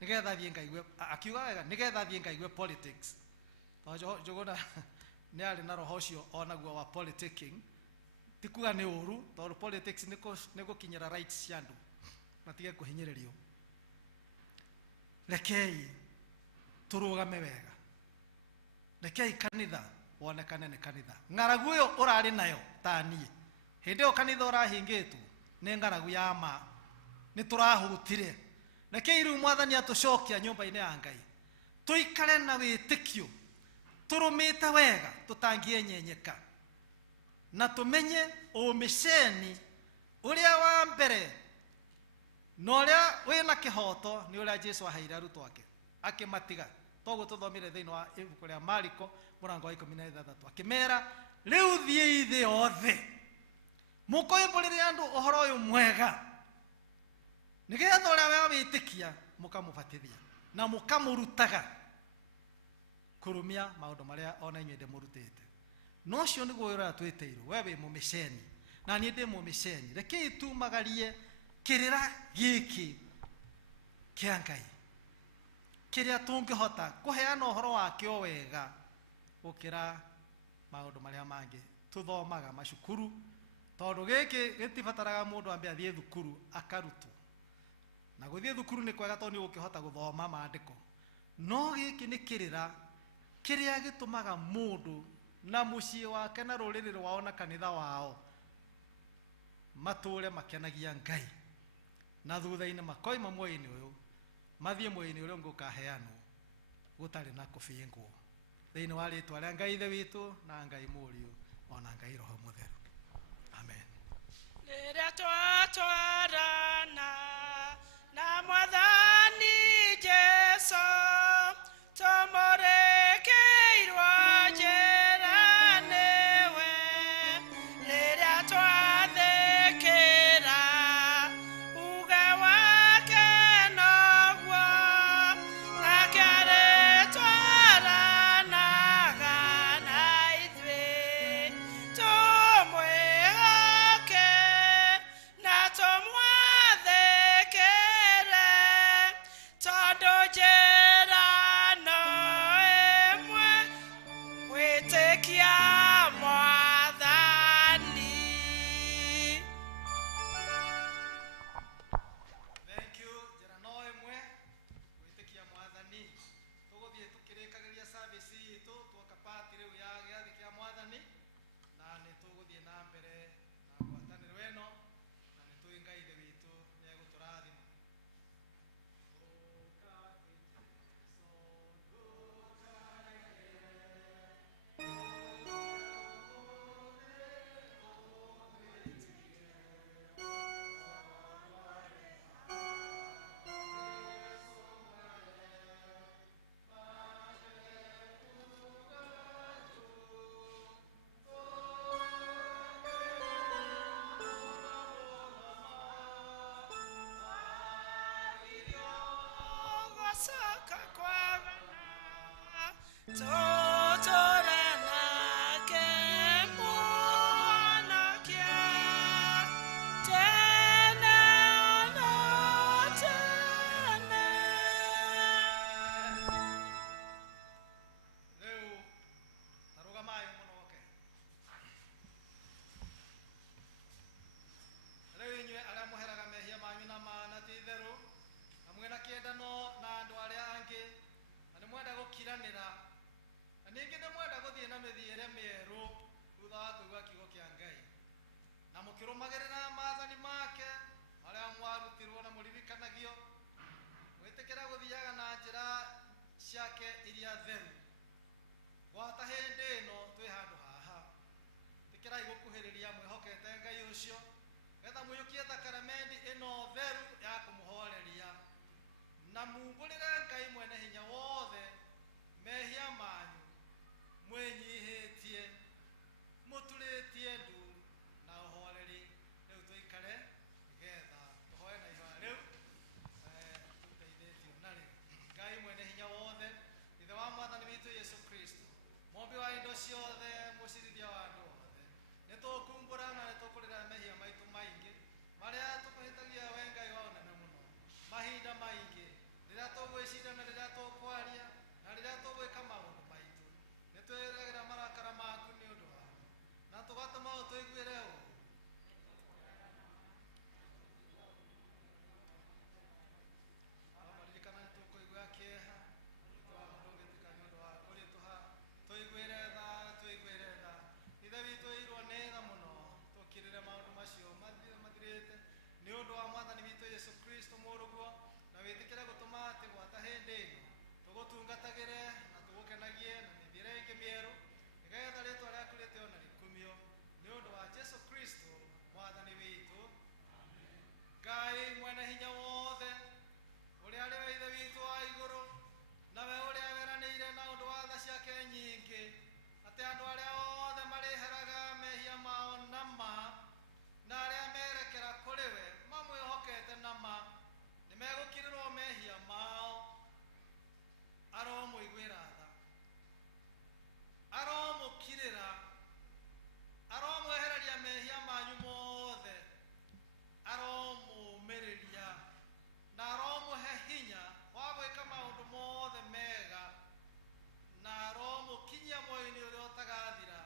nigetha thie ngaigue akiuga wega nigetha thie ngaigue politics to Njuguna ni ari na roho ucio onaguo wa politicking tikuga ni uru to politics ni gukinyira rights cia andu matige kuhinyiririo. Rekei turugame wega rekei kanitha wonekane ni kanitha ngaragu yo urari nayo tani hindi o kanitha urahingitwo ni ngaragu ya ma ni turahutire. Rekei riu mwathani atucokia nyumba-ini ya Ngai tuikare na witikio turumite wega tutangienyenyeka na tumenye umisheni uria wa mbere no ria wina kihoto ni uria Jesu aheire aruto ake akimatiga toguo tuthomire thiini wa ibuku ria Mariko murango wa 16 akimera riu thie ithe othe mukoimbũrĩre andu uhoro uyu mwega nigetha uria we witikia mukamubatithia na mukamurutaga kurumia maundu maria ona inyuĩ ndimurutĩte. No cio niguo wĩra twĩtĩirwo we wĩ mũmĩceni na niĩ ndĩ mũmĩceni. Rekei tumagarie kirira giki kia Ngai kiria tungihota kuheana uhoro wakio wega gukira maundu maria mangi tuthomaga macukuru tondu giki gitibataraga mundu ambe athie thukuru akarutwo na guthie thukuru ni kwega tondu ukihota guthoma maandiko no giki ni kirira kiria gitumaga mundu na mucii wake na ruriri rwao na kanitha wao mature makenagia Ngai na thutha-ini makoima muoyo-ini uyu mathie muoyo-ini uria ngukaheanwo gutari na kubingwo thiini wa ritwa ria Ngai ithe witu na Ngai muriu ona Ngai roho mutheru. Amen. Rĩrĩa twatwarana na mwathani Jesu tũmũrĩkĩirwo njĩra nĩwe Totoranake muonakia tene ono tene. Rĩu tarũgamai mũnoke. Rĩu inyuĩ arĩa mũheraga mehia manyu na mana ti itherũ, na mwĩna kĩendano na andũ arĩa angĩ, na nĩ mwenda gũkiranĩra, na ningĩ nĩ mwenda gũthiĩ na mĩthiĩre mĩerũ thutha wa kũigua kiugo kĩa Ngai, na mũkĩrũmagĩrĩra maathani make marĩa mwarutirwo na mũririkanagio, mwĩtĩkĩra gũthiaga na njĩra ciake iria theru. Gwata hĩndĩ ĩno twĩ handũ haha, ĩkĩrai gũkuhĩrĩria mwĩhokete Ngai ũcio, getha mũiyũkie thakramenti ĩno theru ya kũmũhoreria, na mumbũrĩre Ngai mwene hinya wothe mehia manyu mwĩnyihĩtie, mũturĩtie ndu na ũhoreri. Rĩu tũikare nĩgetha tũhoe na ihoya rĩu tũteithĩtio narĩ. Ngai mwene hinya wothe, ithe wa mwathani witũ Yesu Kristo, mũmbi wa indo ciothe, mũcirithia wa andũ othe, nĩtũkumbũra na nĩtũkũrĩra mehia maitũ maingĩ marĩa tũkũhĩtagia we Ngai wa ũnene mũno, mahinda maingĩ rĩrĩa tũgwĩciria na rĩrĩa tũkwaria na rĩrĩa tũgwĩka maũndũ maitũ, nĩtwĩragĩra marakara maku nĩ ũndũ wamo, na tũgatũma ũtũiguĩre ũũru. Twaririkana nĩtũkũigua kĩeha wa mũndũ ũngĩtuĩka nĩ ũndũ wa kũrĩtũha, tũiguĩre tha, tũiguĩre tha. Ithe witũ ĩirwo nĩ tha mũno, tũkirĩre maũndũ macio mathirĩte nĩ ũndũ wa mwathani witũ Yesu Kristo mũrũguo, na wĩtĩkĩre gũtũma atĩ gwata hĩndĩ ĩno tũgũtungatagĩre na tũgũkenagie na mĩthiĩre ĩngĩ mĩerũ, nĩgetha rĩĩtwa rĩaku rĩtĩo na rĩkumio, nĩ ũndũ wa Jesu Kristo mwathani witũ. Ngai mwene hinya wothe, ũrĩa arĩ we ithe witũ wa igũrũ, nawe ũrĩa weranĩire na ũndũ wa tha ciake nyingĩ, atĩ andũ arĩa othe marĩheraga mehia mao na ma, na arĩa merekera kũrĩ we mamwĩhokete na ma, nĩmegũkirĩrwo mehia mao. Aromũiguĩra tha, aromũkirĩra, aromwehereria mehia manyu mothe, aromũmĩrĩria na aromũhe hinya wa gwĩka maũndũ mothe mega, na aromũkinyia muoyo-inĩ ũrĩa ũtagathira,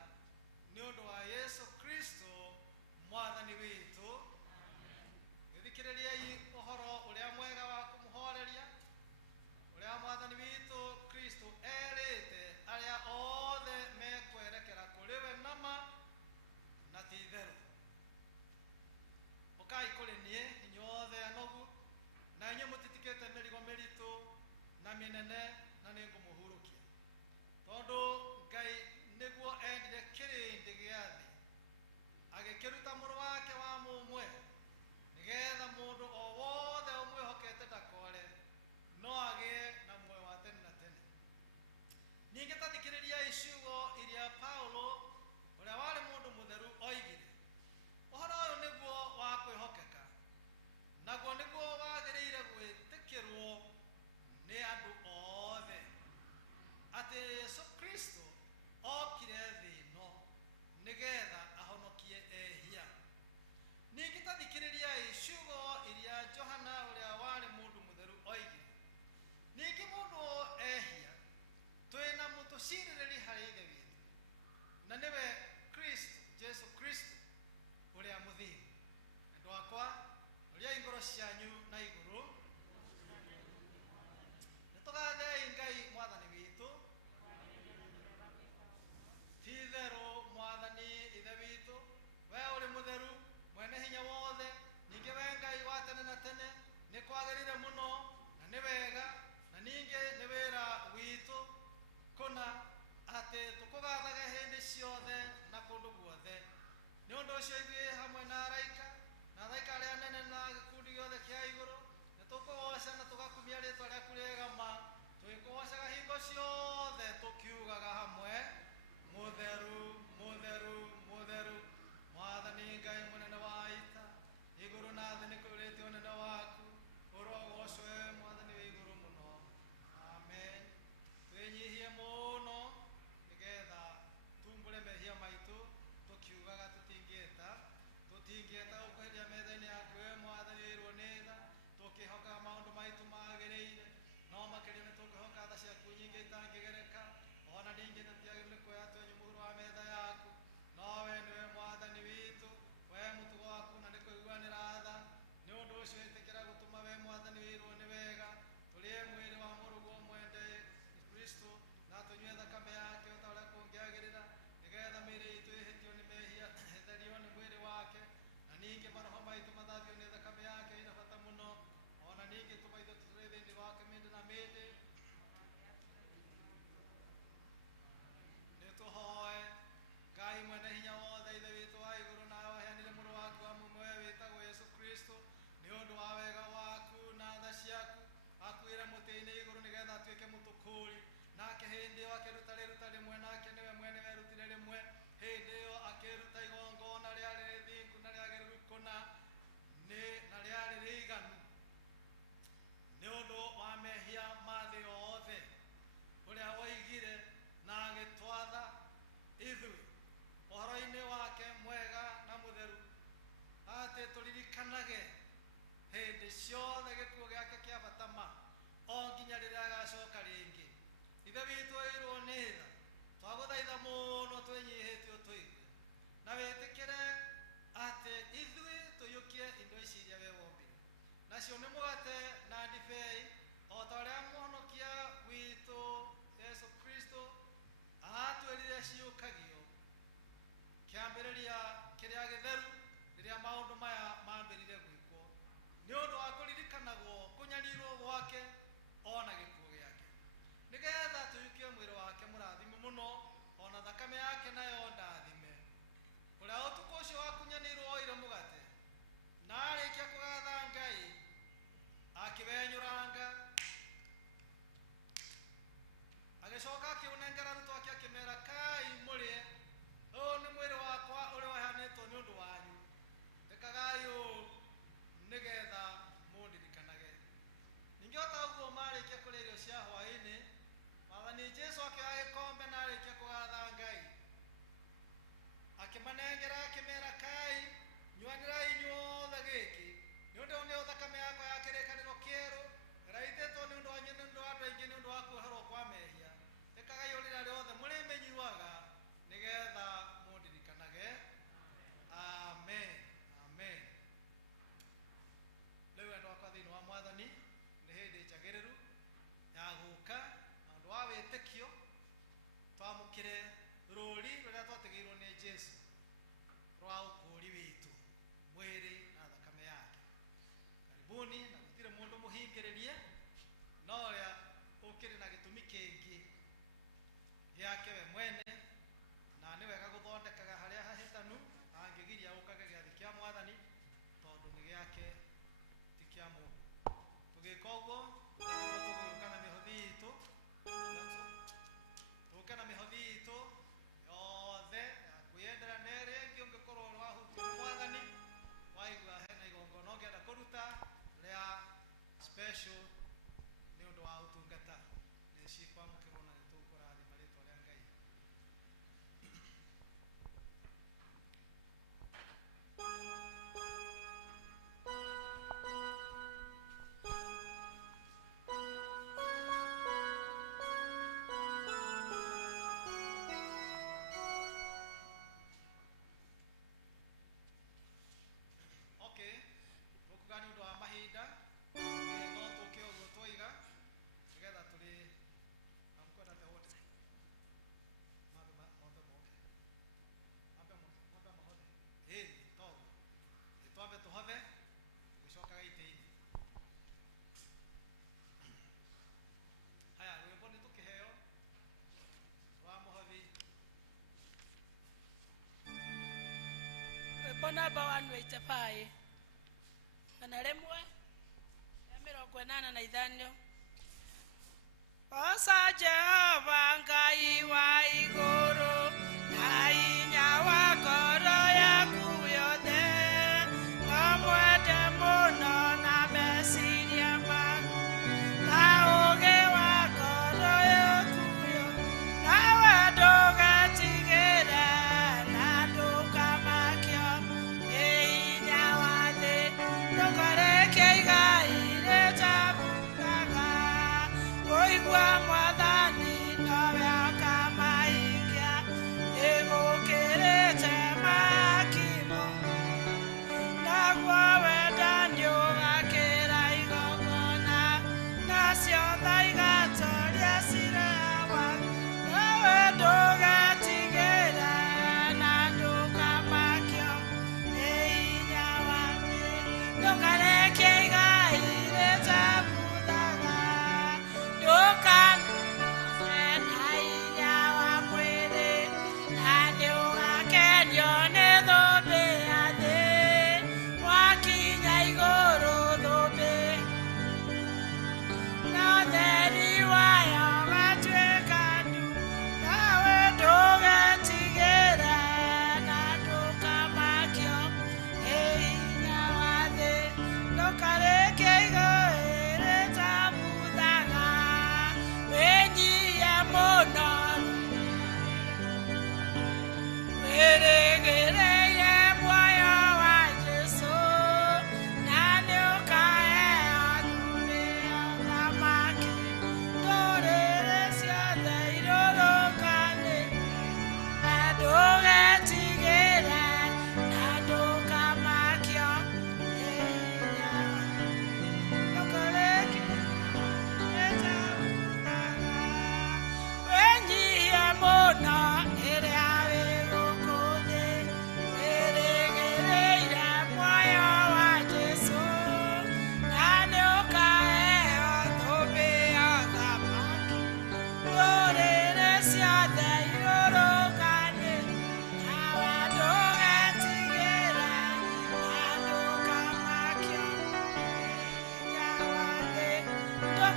nĩ ũndũ wa Yesu Kristo mwathani witũ. Gĩthikĩrĩriai ũhoro ũrĩa mwega wa kũmũhoreria, ũrĩa mwathani witũ Kristo erĩte arĩa othe mekwerekera kũrĩ we na ma na ti itherũ. Ũkai kũrĩ niĩ inyuothe anogu, na inyuĩ mũtitikĩte mĩrigo mĩritũ na mĩnene, na nĩngũmũhurũkia, tondũ Ngai nĩguo endire kĩrĩndĩ gĩa thĩ, agĩkĩruta mũrũ wake wa mũmwe, nĩgetha mũndũ o wothe ũmwĩhokete ndakore, no agĩe na muoyo wa tene na tene. Ningĩ tathikĩrĩria iciugo iria Paulo, ũrĩa warĩ mũndũ mũtheru, oigire. Ũhoro ũyũ nĩguo wa kwĩhokeka, naguo nĩguo wagĩrĩire gwĩtĩkĩrwo nĩ andũ othe, atĩ Yesu Kristo okire thĩ ĩno nĩgetha ahonokie ehia. Ningĩ tathikĩrĩria iciugo iria Johana, ũrĩa warĩ mũndũ mũtheru, oigire. Ningĩ mũndũ ehia, twĩna mũtũcirĩrĩri harĩ ithe witũ, na nĩwe Kristo, Jesu Kristo ũrĩa mũthingu. Andũ akwa, ũriai ngoro cianyu na igũrũ, nĩtũgathei Ngai mwathani witũ. Ti itherũ mwathani ithe witũ, we ũrĩ mũtheru mwene hinya wothe, ningĩ we Ngai wa tene na tene, nĩ kwagĩrĩire mũno na nĩ wega, na ningĩ nĩ wĩra witũ kũna atĩ tũkũgathaga hĩndĩ ciothe na kũndũ guothe. Nĩ ũndũ ũcio ithuĩ hamwe na araika arĩa anene na gĩkundi gĩothe kĩa igũrũ, nĩtũkũgoca na tũgakumia rĩĩtwa rĩaku rĩega ma, twĩkũgocaga hingo ciothe tũkiugaga hamwe, mũtheru, mũtheru, mũtheru, mwathani Ngai mũnene wa ita, igũrũ na thĩ nĩkũrĩte ũnene waku, ũrogocwo we mwathani wa igũrũ mũno. Amen. Twĩnyihie mũno nyingi itangigereka ona ningi tutiagirire kuoya twenyu muhuro wa metha yaku nowe niwe mwathani witu we mutugo waku na nikuiguanira tha ni undu ucio itikira gutuma we mwathani wirwo ni wega turie mwiri wa murugu mwende Kristo na tunywe thakame yake utaria kungiagirira nigetha mĩĩrĩ itũ ihĩtio ni mehia etherio ni mwiri wake na ningi maroho maitu mathathio ni thakame yake ina bata muno ona ningi tumaitho tũrĩ thĩinĩ wake mĩndĩ na mĩndĩ nĩtũhoe Ngai mwene hinya wothe ithe witũ wa igũrũ nawe waheanire mũrũ waku wa mũmwe wĩtagwo Yesu Kristo nĩ ũndũ wa wega waku na tha ciaku akuire mũtĩ-inĩ igũrũ nĩgetha atuĩke mũtũkũri nake hĩndĩ ĩyo akĩruta rĩruta rĩmwe nake nĩwe mwene werutire rĩmwe hĩndĩ ĩyo akĩruta igongona rĩarĩ rĩthingu na rĩagĩrĩru kũna na rĩarĩ rĩiganu nĩ ũndũ wa mehia ma thĩ yothe ũrĩa woigire na agĩtwatha ithuĩ ũhoro-inĩ wake mwega na mũtheru atĩ tũririkanage hĩndĩ ciothe gĩkuũ gĩake kĩa bata ma o nginya rĩrĩa agacoka rĩngĩ ithe witũ wĩirwo nĩ tha twagũthaitha mũno twĩnyihĩtie ũtũigue na wĩtĩkĩre atĩ ithuĩ tũiyũkie indo ici iria we wombire nacio nĩ mũgate na ndibei o ta ũrĩa mũhonokia witũ Yesu Kristo atwĩrire ciũkagio kĩambĩrĩria kĩrĩa gĩtheru rĩrĩa maũndũ maya mambĩrire gwĩkwo nĩ ũndũ wa kũririkanagwo kũnyarirwo gwake ona gĩkuũ gĩake nĩgetha tũiyũkie mwĩrĩ wake mũrathime mũno ona thakame yake nayo ndathime ũrĩa ũtukũ ũcio wakunyanĩirwo oire mũgate na arĩkia kũgatha Ngai akĩwenyũranga agĩcoka akĩũnengera arutwo ake akĩmera kai mũrĩe ũyũ nĩ mwĩrĩ wakwa ũrĩa waheanĩtwo nĩ ũndũ wanyu ĩkagai ũũ nĩgetha mũndirikanage ningĩ o ta ũguo marĩkia kũrĩa irio cia hwaĩ-inĩ mwathani Jesũ akĩoya gĩkombe na arĩkia kũgatha Ngai akĩmanengera akĩmera kai nyuanĩrai inyuothe gĩkĩ nĩ ũndũ nĩ thakame yakwa ya kĩrĩkanĩro kĩerũ ĩraitĩtwo nĩ ũndũ wanyu nĩ ũndũ wa andũ aingĩ nĩ ũndũ wa kuoherwo kwa mehia ĩkagai ũrĩra rĩothe mũrĩmĩnyuaga nĩgetha mũndirikanage amen amen rĩu andũ akwa thĩinĩ wa mwathani nĩ hĩndĩ njagĩrĩru ya gũka na ũndũ wa wĩtĩkio twamũkĩre rũri rũrĩa twatĩgĩirwo nĩ Jesũ rwa ũkũũri witũ mwĩrĩ na thakame yake karibuni na gũtirĩ mũndũ mũhingĩrĩrie no ũrĩa ũkĩrĩ na gĩtũmi kĩngĩ gĩake we mwene na nĩ wega gũthondekaga harĩa hahĩtanu angĩgiria ũkage gĩathĩ kĩa mwathani tondũ nĩ gĩake ti kĩa mũndũ tũgĩka ũguo tũgĩũka na mĩhothi itũ tũke na mĩhothi itũ yothe ya kwĩyendera na ĩrĩa ĩngĩ ũngĩkorwo wahutio nĩ mwathani waigua hena igongona ũngĩenda kũruta rĩa special nĩ ũndũ wa ũtungata nĩ cikwamũkĩrwo na nĩ tũkũrathima rĩtwa rĩa Ngai okay gũkuga nĩ ũndũ wa mahinda no tũke ũguo twoiga nĩgetha tũrĩ amkwenda te wote mambe moke mambe mahothe ĩĩ toguo twambe tũhothe gũcokaga itĩ-inĩ haya rwĩmbo nĩ tũkĩheo rwa mũhothi rwĩmbo namba 185 kana rĩmwe rĩa 85 Oca Jehova Ngai wa igũrũ na hinya wa ngoro yaku yothe no mwende mũno na meciria maku na ũũgĩ wa ngoro yaku nawe ndũgetigĩre na ndũkamakio nĩ hinya wa thĩ ndũkarekie igai rĩtambukaga kũigua mwathani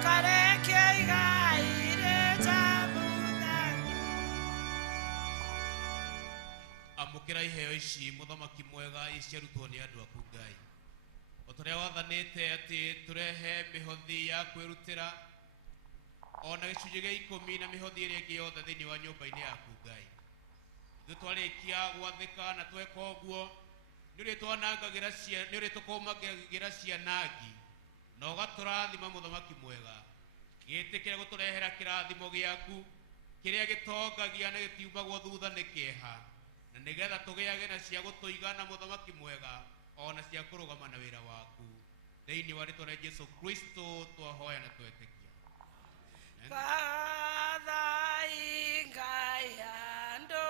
karekia igai rĩtamũtha amũkĩra iheo ici mũthamaki mwega iciarutwo nĩ andũ aku Ngai o tũrĩa wathanĩte atĩ tũrehe mĩhothi ya kwĩrutĩra ona gĩcunjĩ gĩa 10 na mĩhothi ĩrĩa ĩngĩ yothe thĩinĩ wa nyũmba-inĩ yaku Ngai ithuĩ twarĩkia gwathĩka na tweka ũguo nĩ ũrĩtũkũmagĩra cianangi na ũgatũrathima mũthamaki mwega gĩtĩkĩre gũtũrehera kĩrathimo gĩaku kĩrĩa gĩtongagia na gĩtiumagwo thutha nĩ kĩeha na nĩgetha tũgĩage na cia gũtũigana mũthamaki mwega ona cia kũrũgama na wĩra waku thĩinĩ wa rĩtwa rĩa Jesũ Kristo twahoya na twetĩkia Bathai Ngai andũ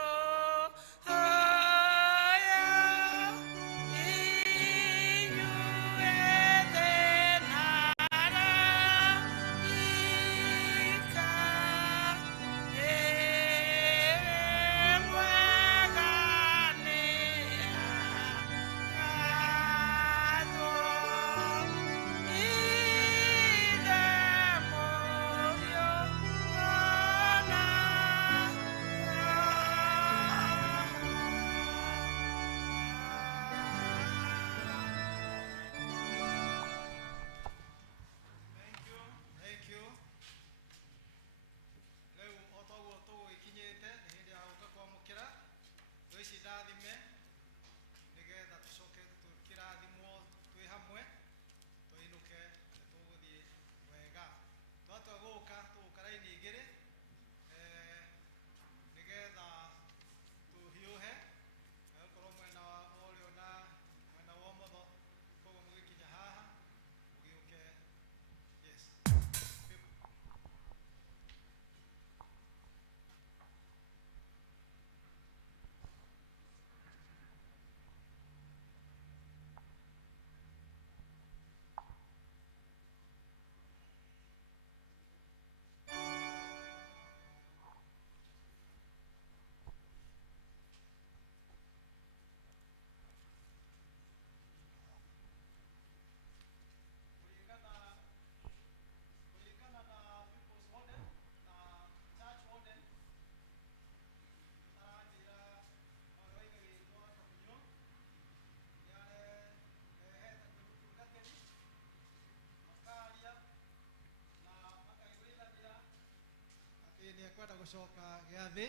kwenda gũcoka gĩathĩ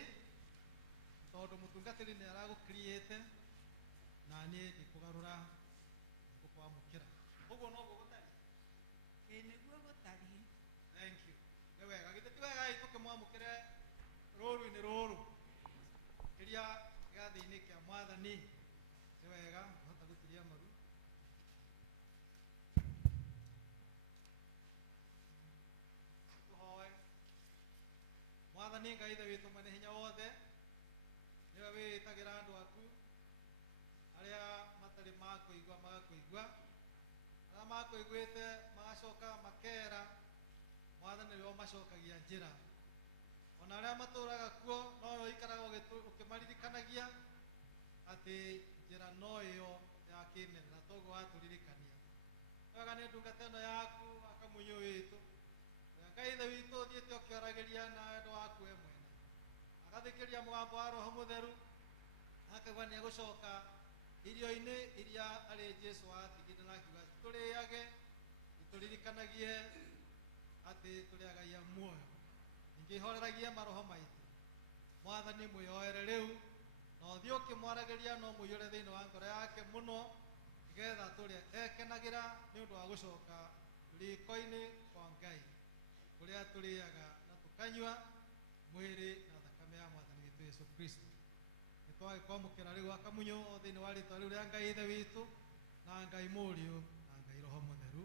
tondũ mũtungatĩri nĩ aragũcreate na niĩ ndikũgarũra ngũkwamũkĩra ũguo noguo gũtariĩ nĩguo gũtariĩ thank you nĩ wega githĩ ti wega tũkĩmwamũkĩre rũru-inĩ rũrũ kĩrĩa gĩathĩ-inĩ kĩa mwathani nĩ wega ũhota gũtiria maru Mwathani Ngai ithe witũ mwene hinya wothe nĩwe wĩtagĩra andũ aku arĩa matarĩ makũigua magakũigua arĩa makũiguĩte magacoka makera Mwathani nĩwe ũmacokagia njĩra ona arĩa matũũraga kuo nowe ũikaraga ũkĩmaririkanagia atĩ njĩra no ĩyo ya kĩmene na toguo watũririkania wega nĩ ndungata ĩno yaku akamunyo witũ Ngai ithe witũ ũthiĩte ũkĩaragĩria na andũ aku we mwene agathikĩria mũgambo wa Roho Mũtheru akaigua nĩ egũcoka irio-inĩ iria arĩ Jesũ atigire na akiuga tũrĩage tũririkanagie atĩ tũrĩ agai a muoyo ningĩ ihoreragie maroho maitũ Mwathani mwĩhoere rĩu na ũthiĩ ũkĩmwaragĩria no mũiyũre thĩinĩ wa ngoro yake mũno nĩgetha tũrĩa ekenagĩra nĩ ũndũ wa gũcoka riko-inĩ kwa Ngai kũrĩa tũrĩaga na tũkanyua mwĩrĩ na thakame ya Mwathani witũ Yesu Kristo nĩtwagĩkwamũkĩra rĩu akamunyo thĩinĩ wa rĩtwa rĩu rĩa Ngai ithe witũ na Ngai mũriũ na Ngai Roho Mũtheru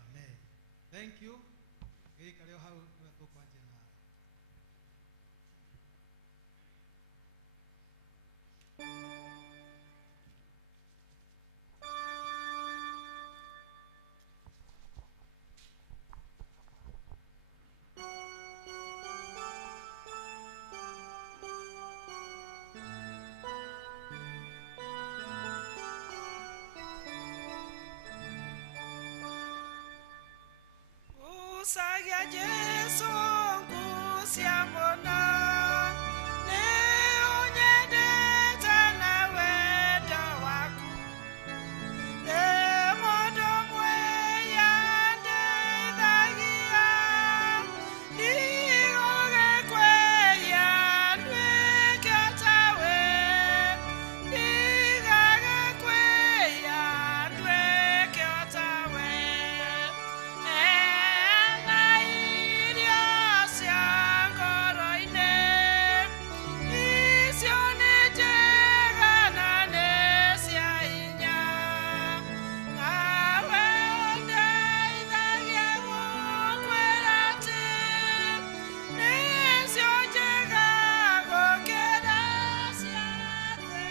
amen thank you gĩikare o hau nĩwe tũkwanjia na ngucagia Jesu ngucia mũno nĩ ũnyendete na wendo waku nĩ mũndũ mwĩyandithagia ndigũgĩkwĩya nduĩke tawe ndigagĩkwĩya nduĩke tawe ena irio cia ngoro-inĩ icio nĩ njega na nĩ cia hinya nawe ũndeithagia gũkwĩra atĩ nĩcio njega gũkĩra cia thĩ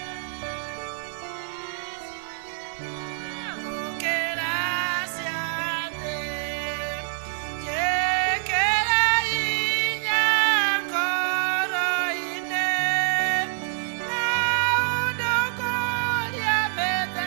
gũkĩra cia thĩ njĩkĩra hinya ngoro-inĩ na ũndũkũria mĩthe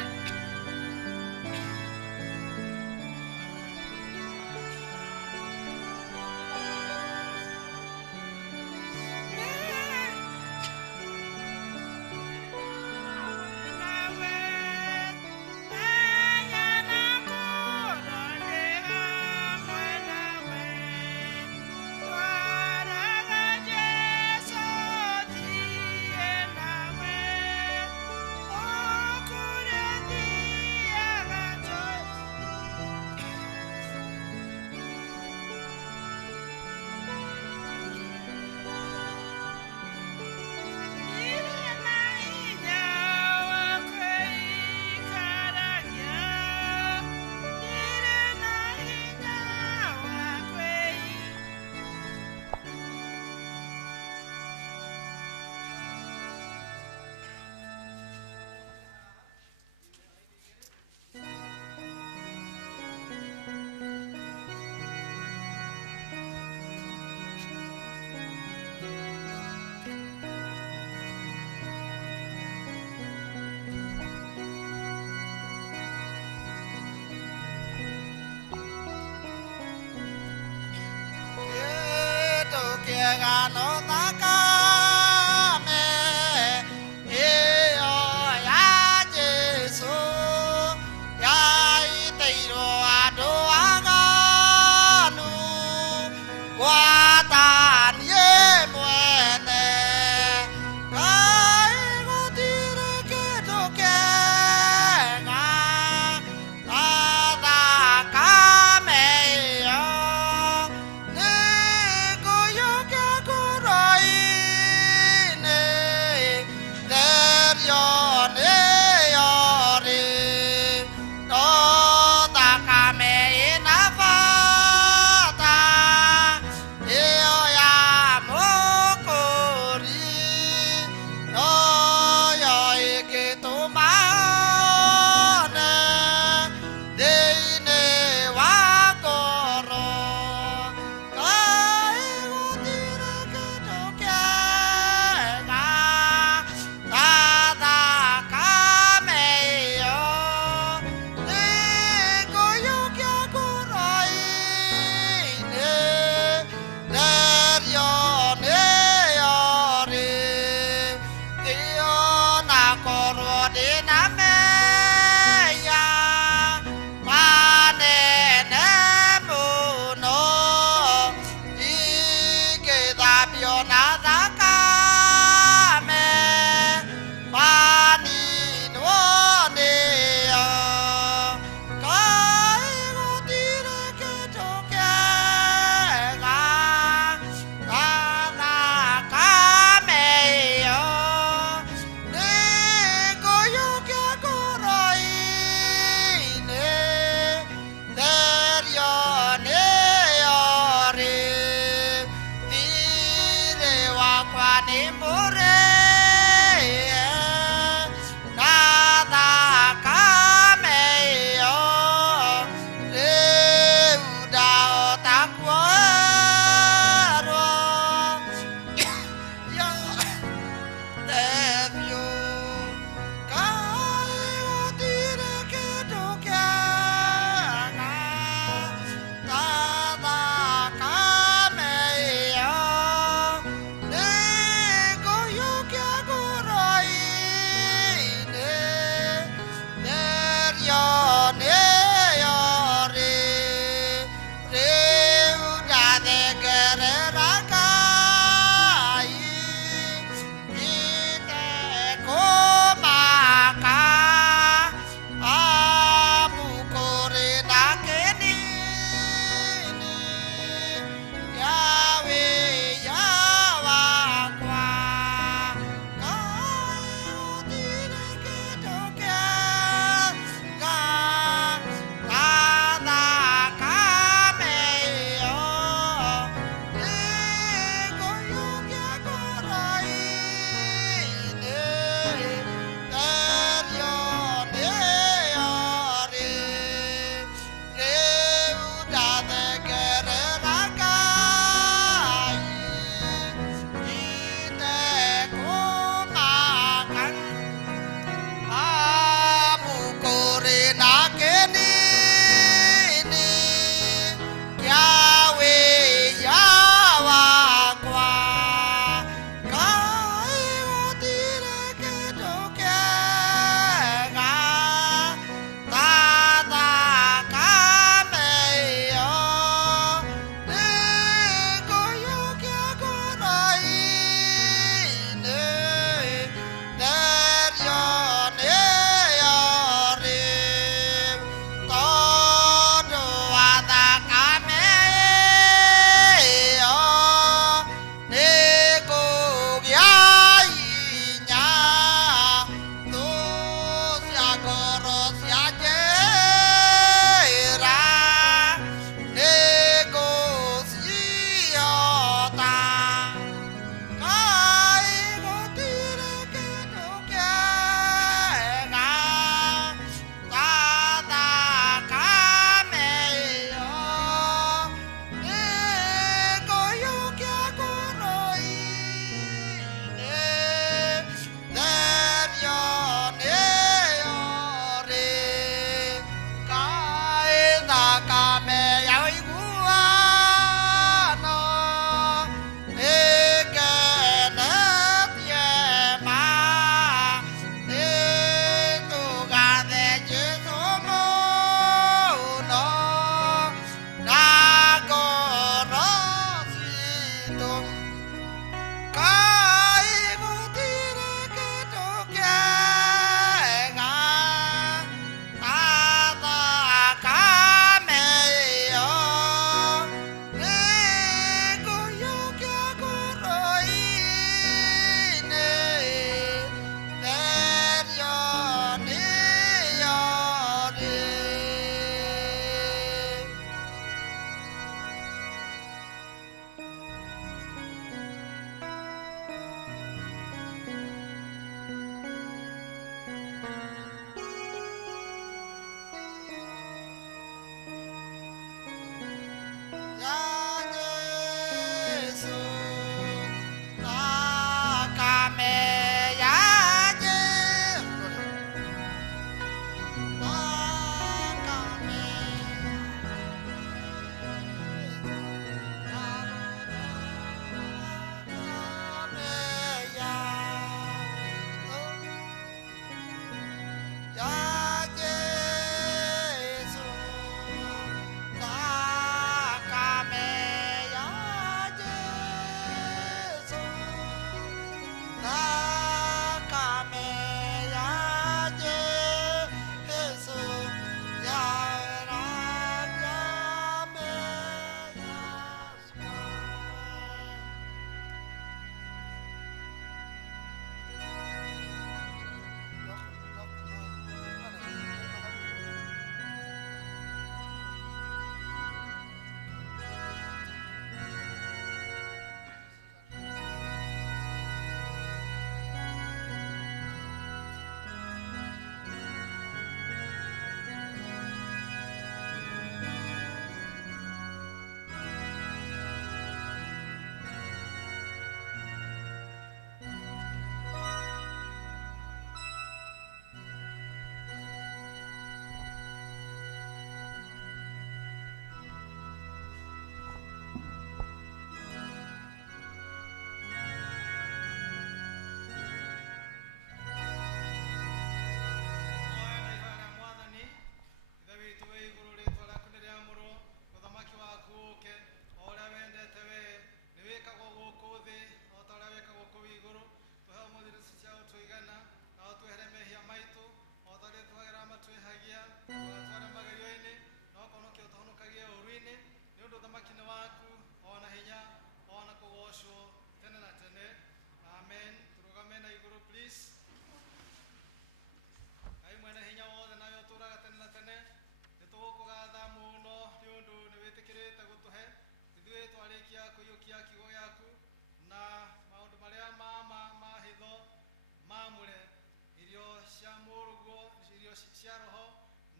cia roho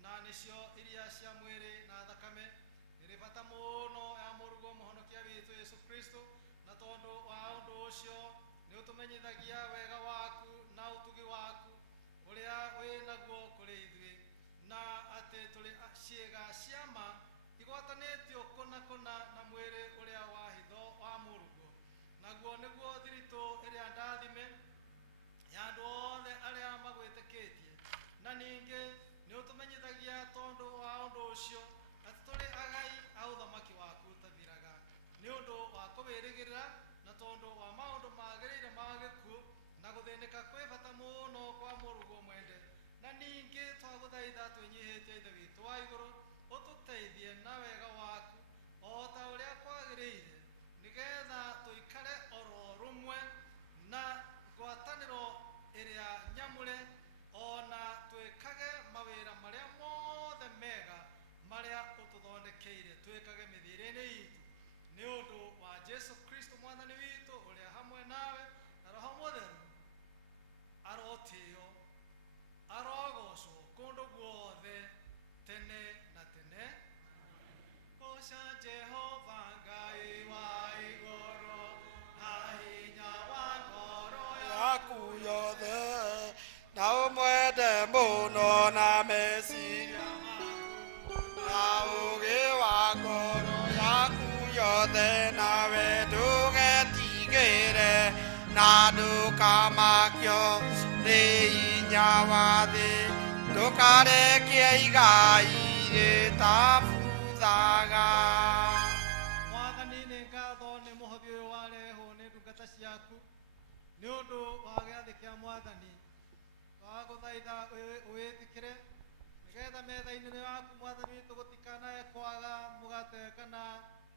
na nicio iria cia mwiri na thakame iri bata muno ya murugo muhonokia witu Yesu Kristo na tondu wa undu ucio ni utumenyithagia wega waku na utugi waku uria winaguo kuri ithui na ati tuli ciega ciama igwatanitio kona na mwiri uria wa hitho wa murugo naguo niguo thiritu iria ndathime ya andu othe aria magwitikitie na ningi ni utumenyithagia tondu wa undu ucio ati tuli agai a uthamaki waku tathiraga ni undu wa kuwirigirira na tondu wa maundu magirire ma gikuo na guthinika kwi bata muno kwa murugo mwende na ningi twaguthaitha twinyihitie ithe witu wa iguru ututeithie na wega waku o ta uria kwagirire nigetha tuikare oro rumwe na ngwataniro iria nyamure ona twikage mawira maria mothe mega maria ututhondekeire twikage mithirine itu ni undu wa Jesu Kristo mwathani witu uria hamwe nawe na roho mutheru arotio arogocwo kundu guothe tene na tene. Goca Jehova Ngai wa iguru na hinya wa ngoro yaku yothe na umwende muno na meciria maku na ugi wa ngoro yaku yothe nawe ndugetigire na ndukamakio ni hinya wa thi ndukarekie igai ritabuthaga. Mwathani nĩ ngatho nĩ mũhothi ũyũ warehwo nĩ ndungata ciaku nĩ ũndũ wa gĩathĩ kĩa mwathani twagũthaitha ũwĩtĩkĩre nĩgetha metha-inĩ yaku mwathani witũ gũtikanae kwaga mũgate kana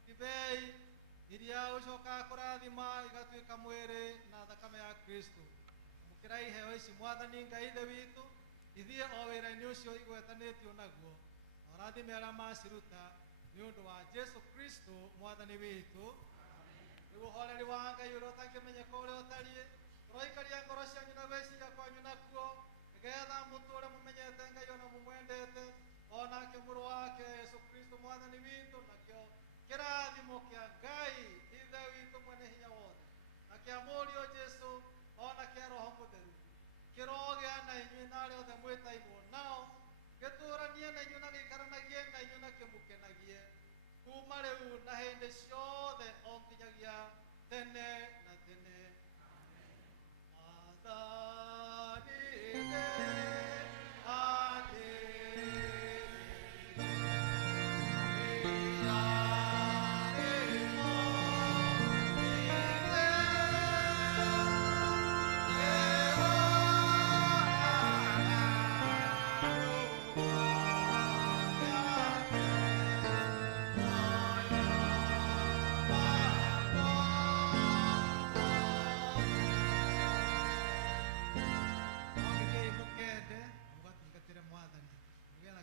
ndibei iria ũcokaga kũrathima igatuĩka mwĩrĩ na thakame ya Kristo. Mũkĩra iheo ici mwathani Ngai ithe witũ ithiĩ o wĩra-inĩ ũcio igwetanĩtio naguo orathime arĩa maciruta nĩ ũndũ wa Jesu Kristo mwathani witũ. Rĩu ũhoreri wa Ngai ũrĩa ũtangĩmenyeka ũrĩa ũtariĩ ũroikaria ngoro cianyu na gwĩciria kwanyu nakuo nĩgetha mũtũũre mũmenyete Ngai ona mũmwendete onake mũrũ wake Yesu Kristo mwathani witũ nakĩo kĩrathimo kĩa Ngai ithe witũ mwene hinya wothe na kĩa mũriũ Jesu ona kĩa roho mũtheru kĩrogĩa na inyuĩ na arĩa othe mwĩtaimwo nao gĩtũũranie na inyuĩ na gĩikaranagie na inyuĩ na kĩmũkenagie kuma rĩu na hĩndĩ ciothe o nginyagia tene na tene. Athanine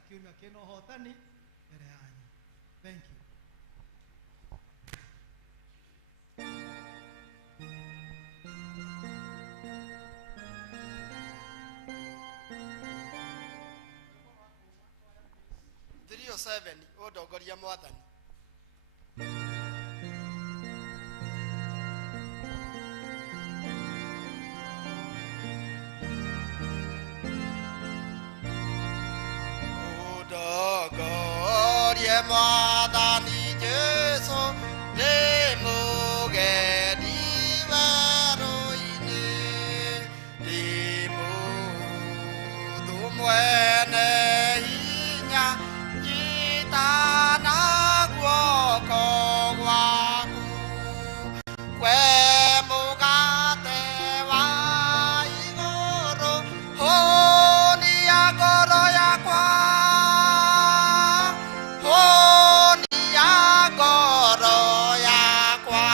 kiumia kina ũhotani mbere yanyu. Thank you. Ũndongoria mwathani. Ũndongorie mwathani Jesu nĩ mũgeni werũ-inĩ nĩ mũndũ mwene hinya nyitana guoko gwaku we mũgate wa igũrũ hũnia ngoro yakwa hũnia ngoro yakwa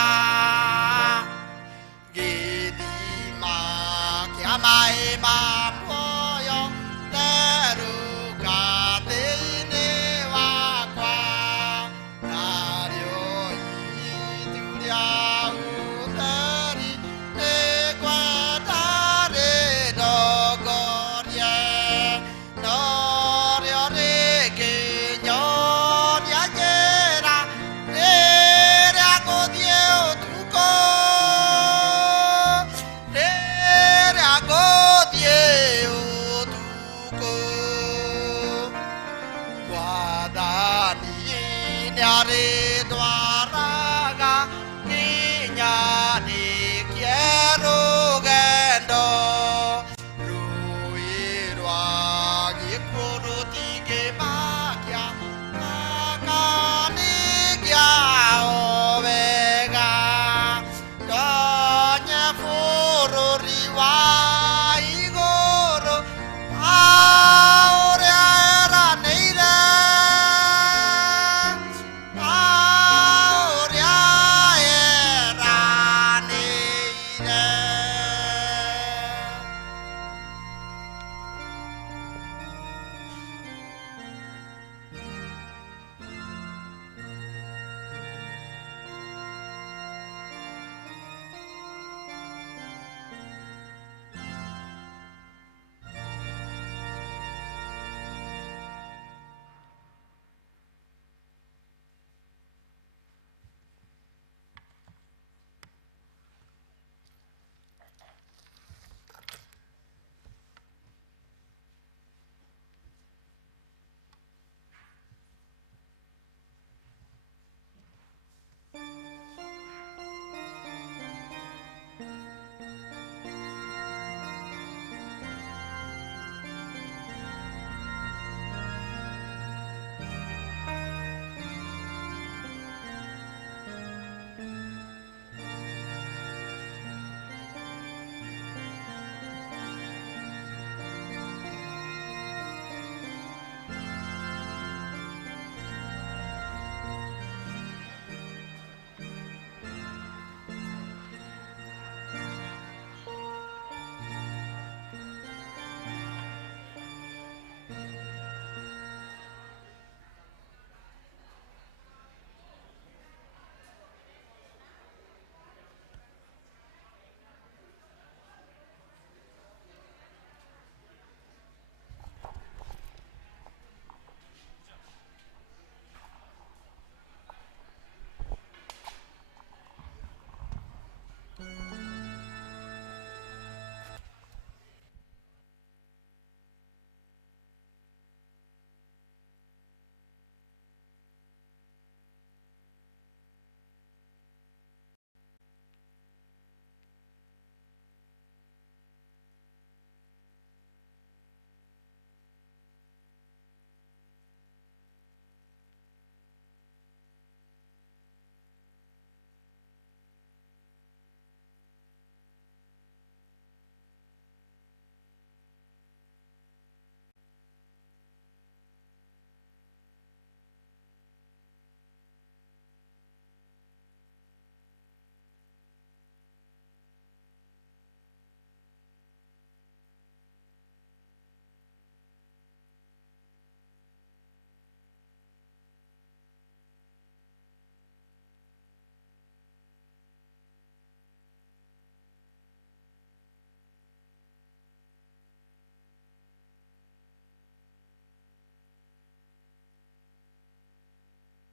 gĩthima kĩa maĩ ma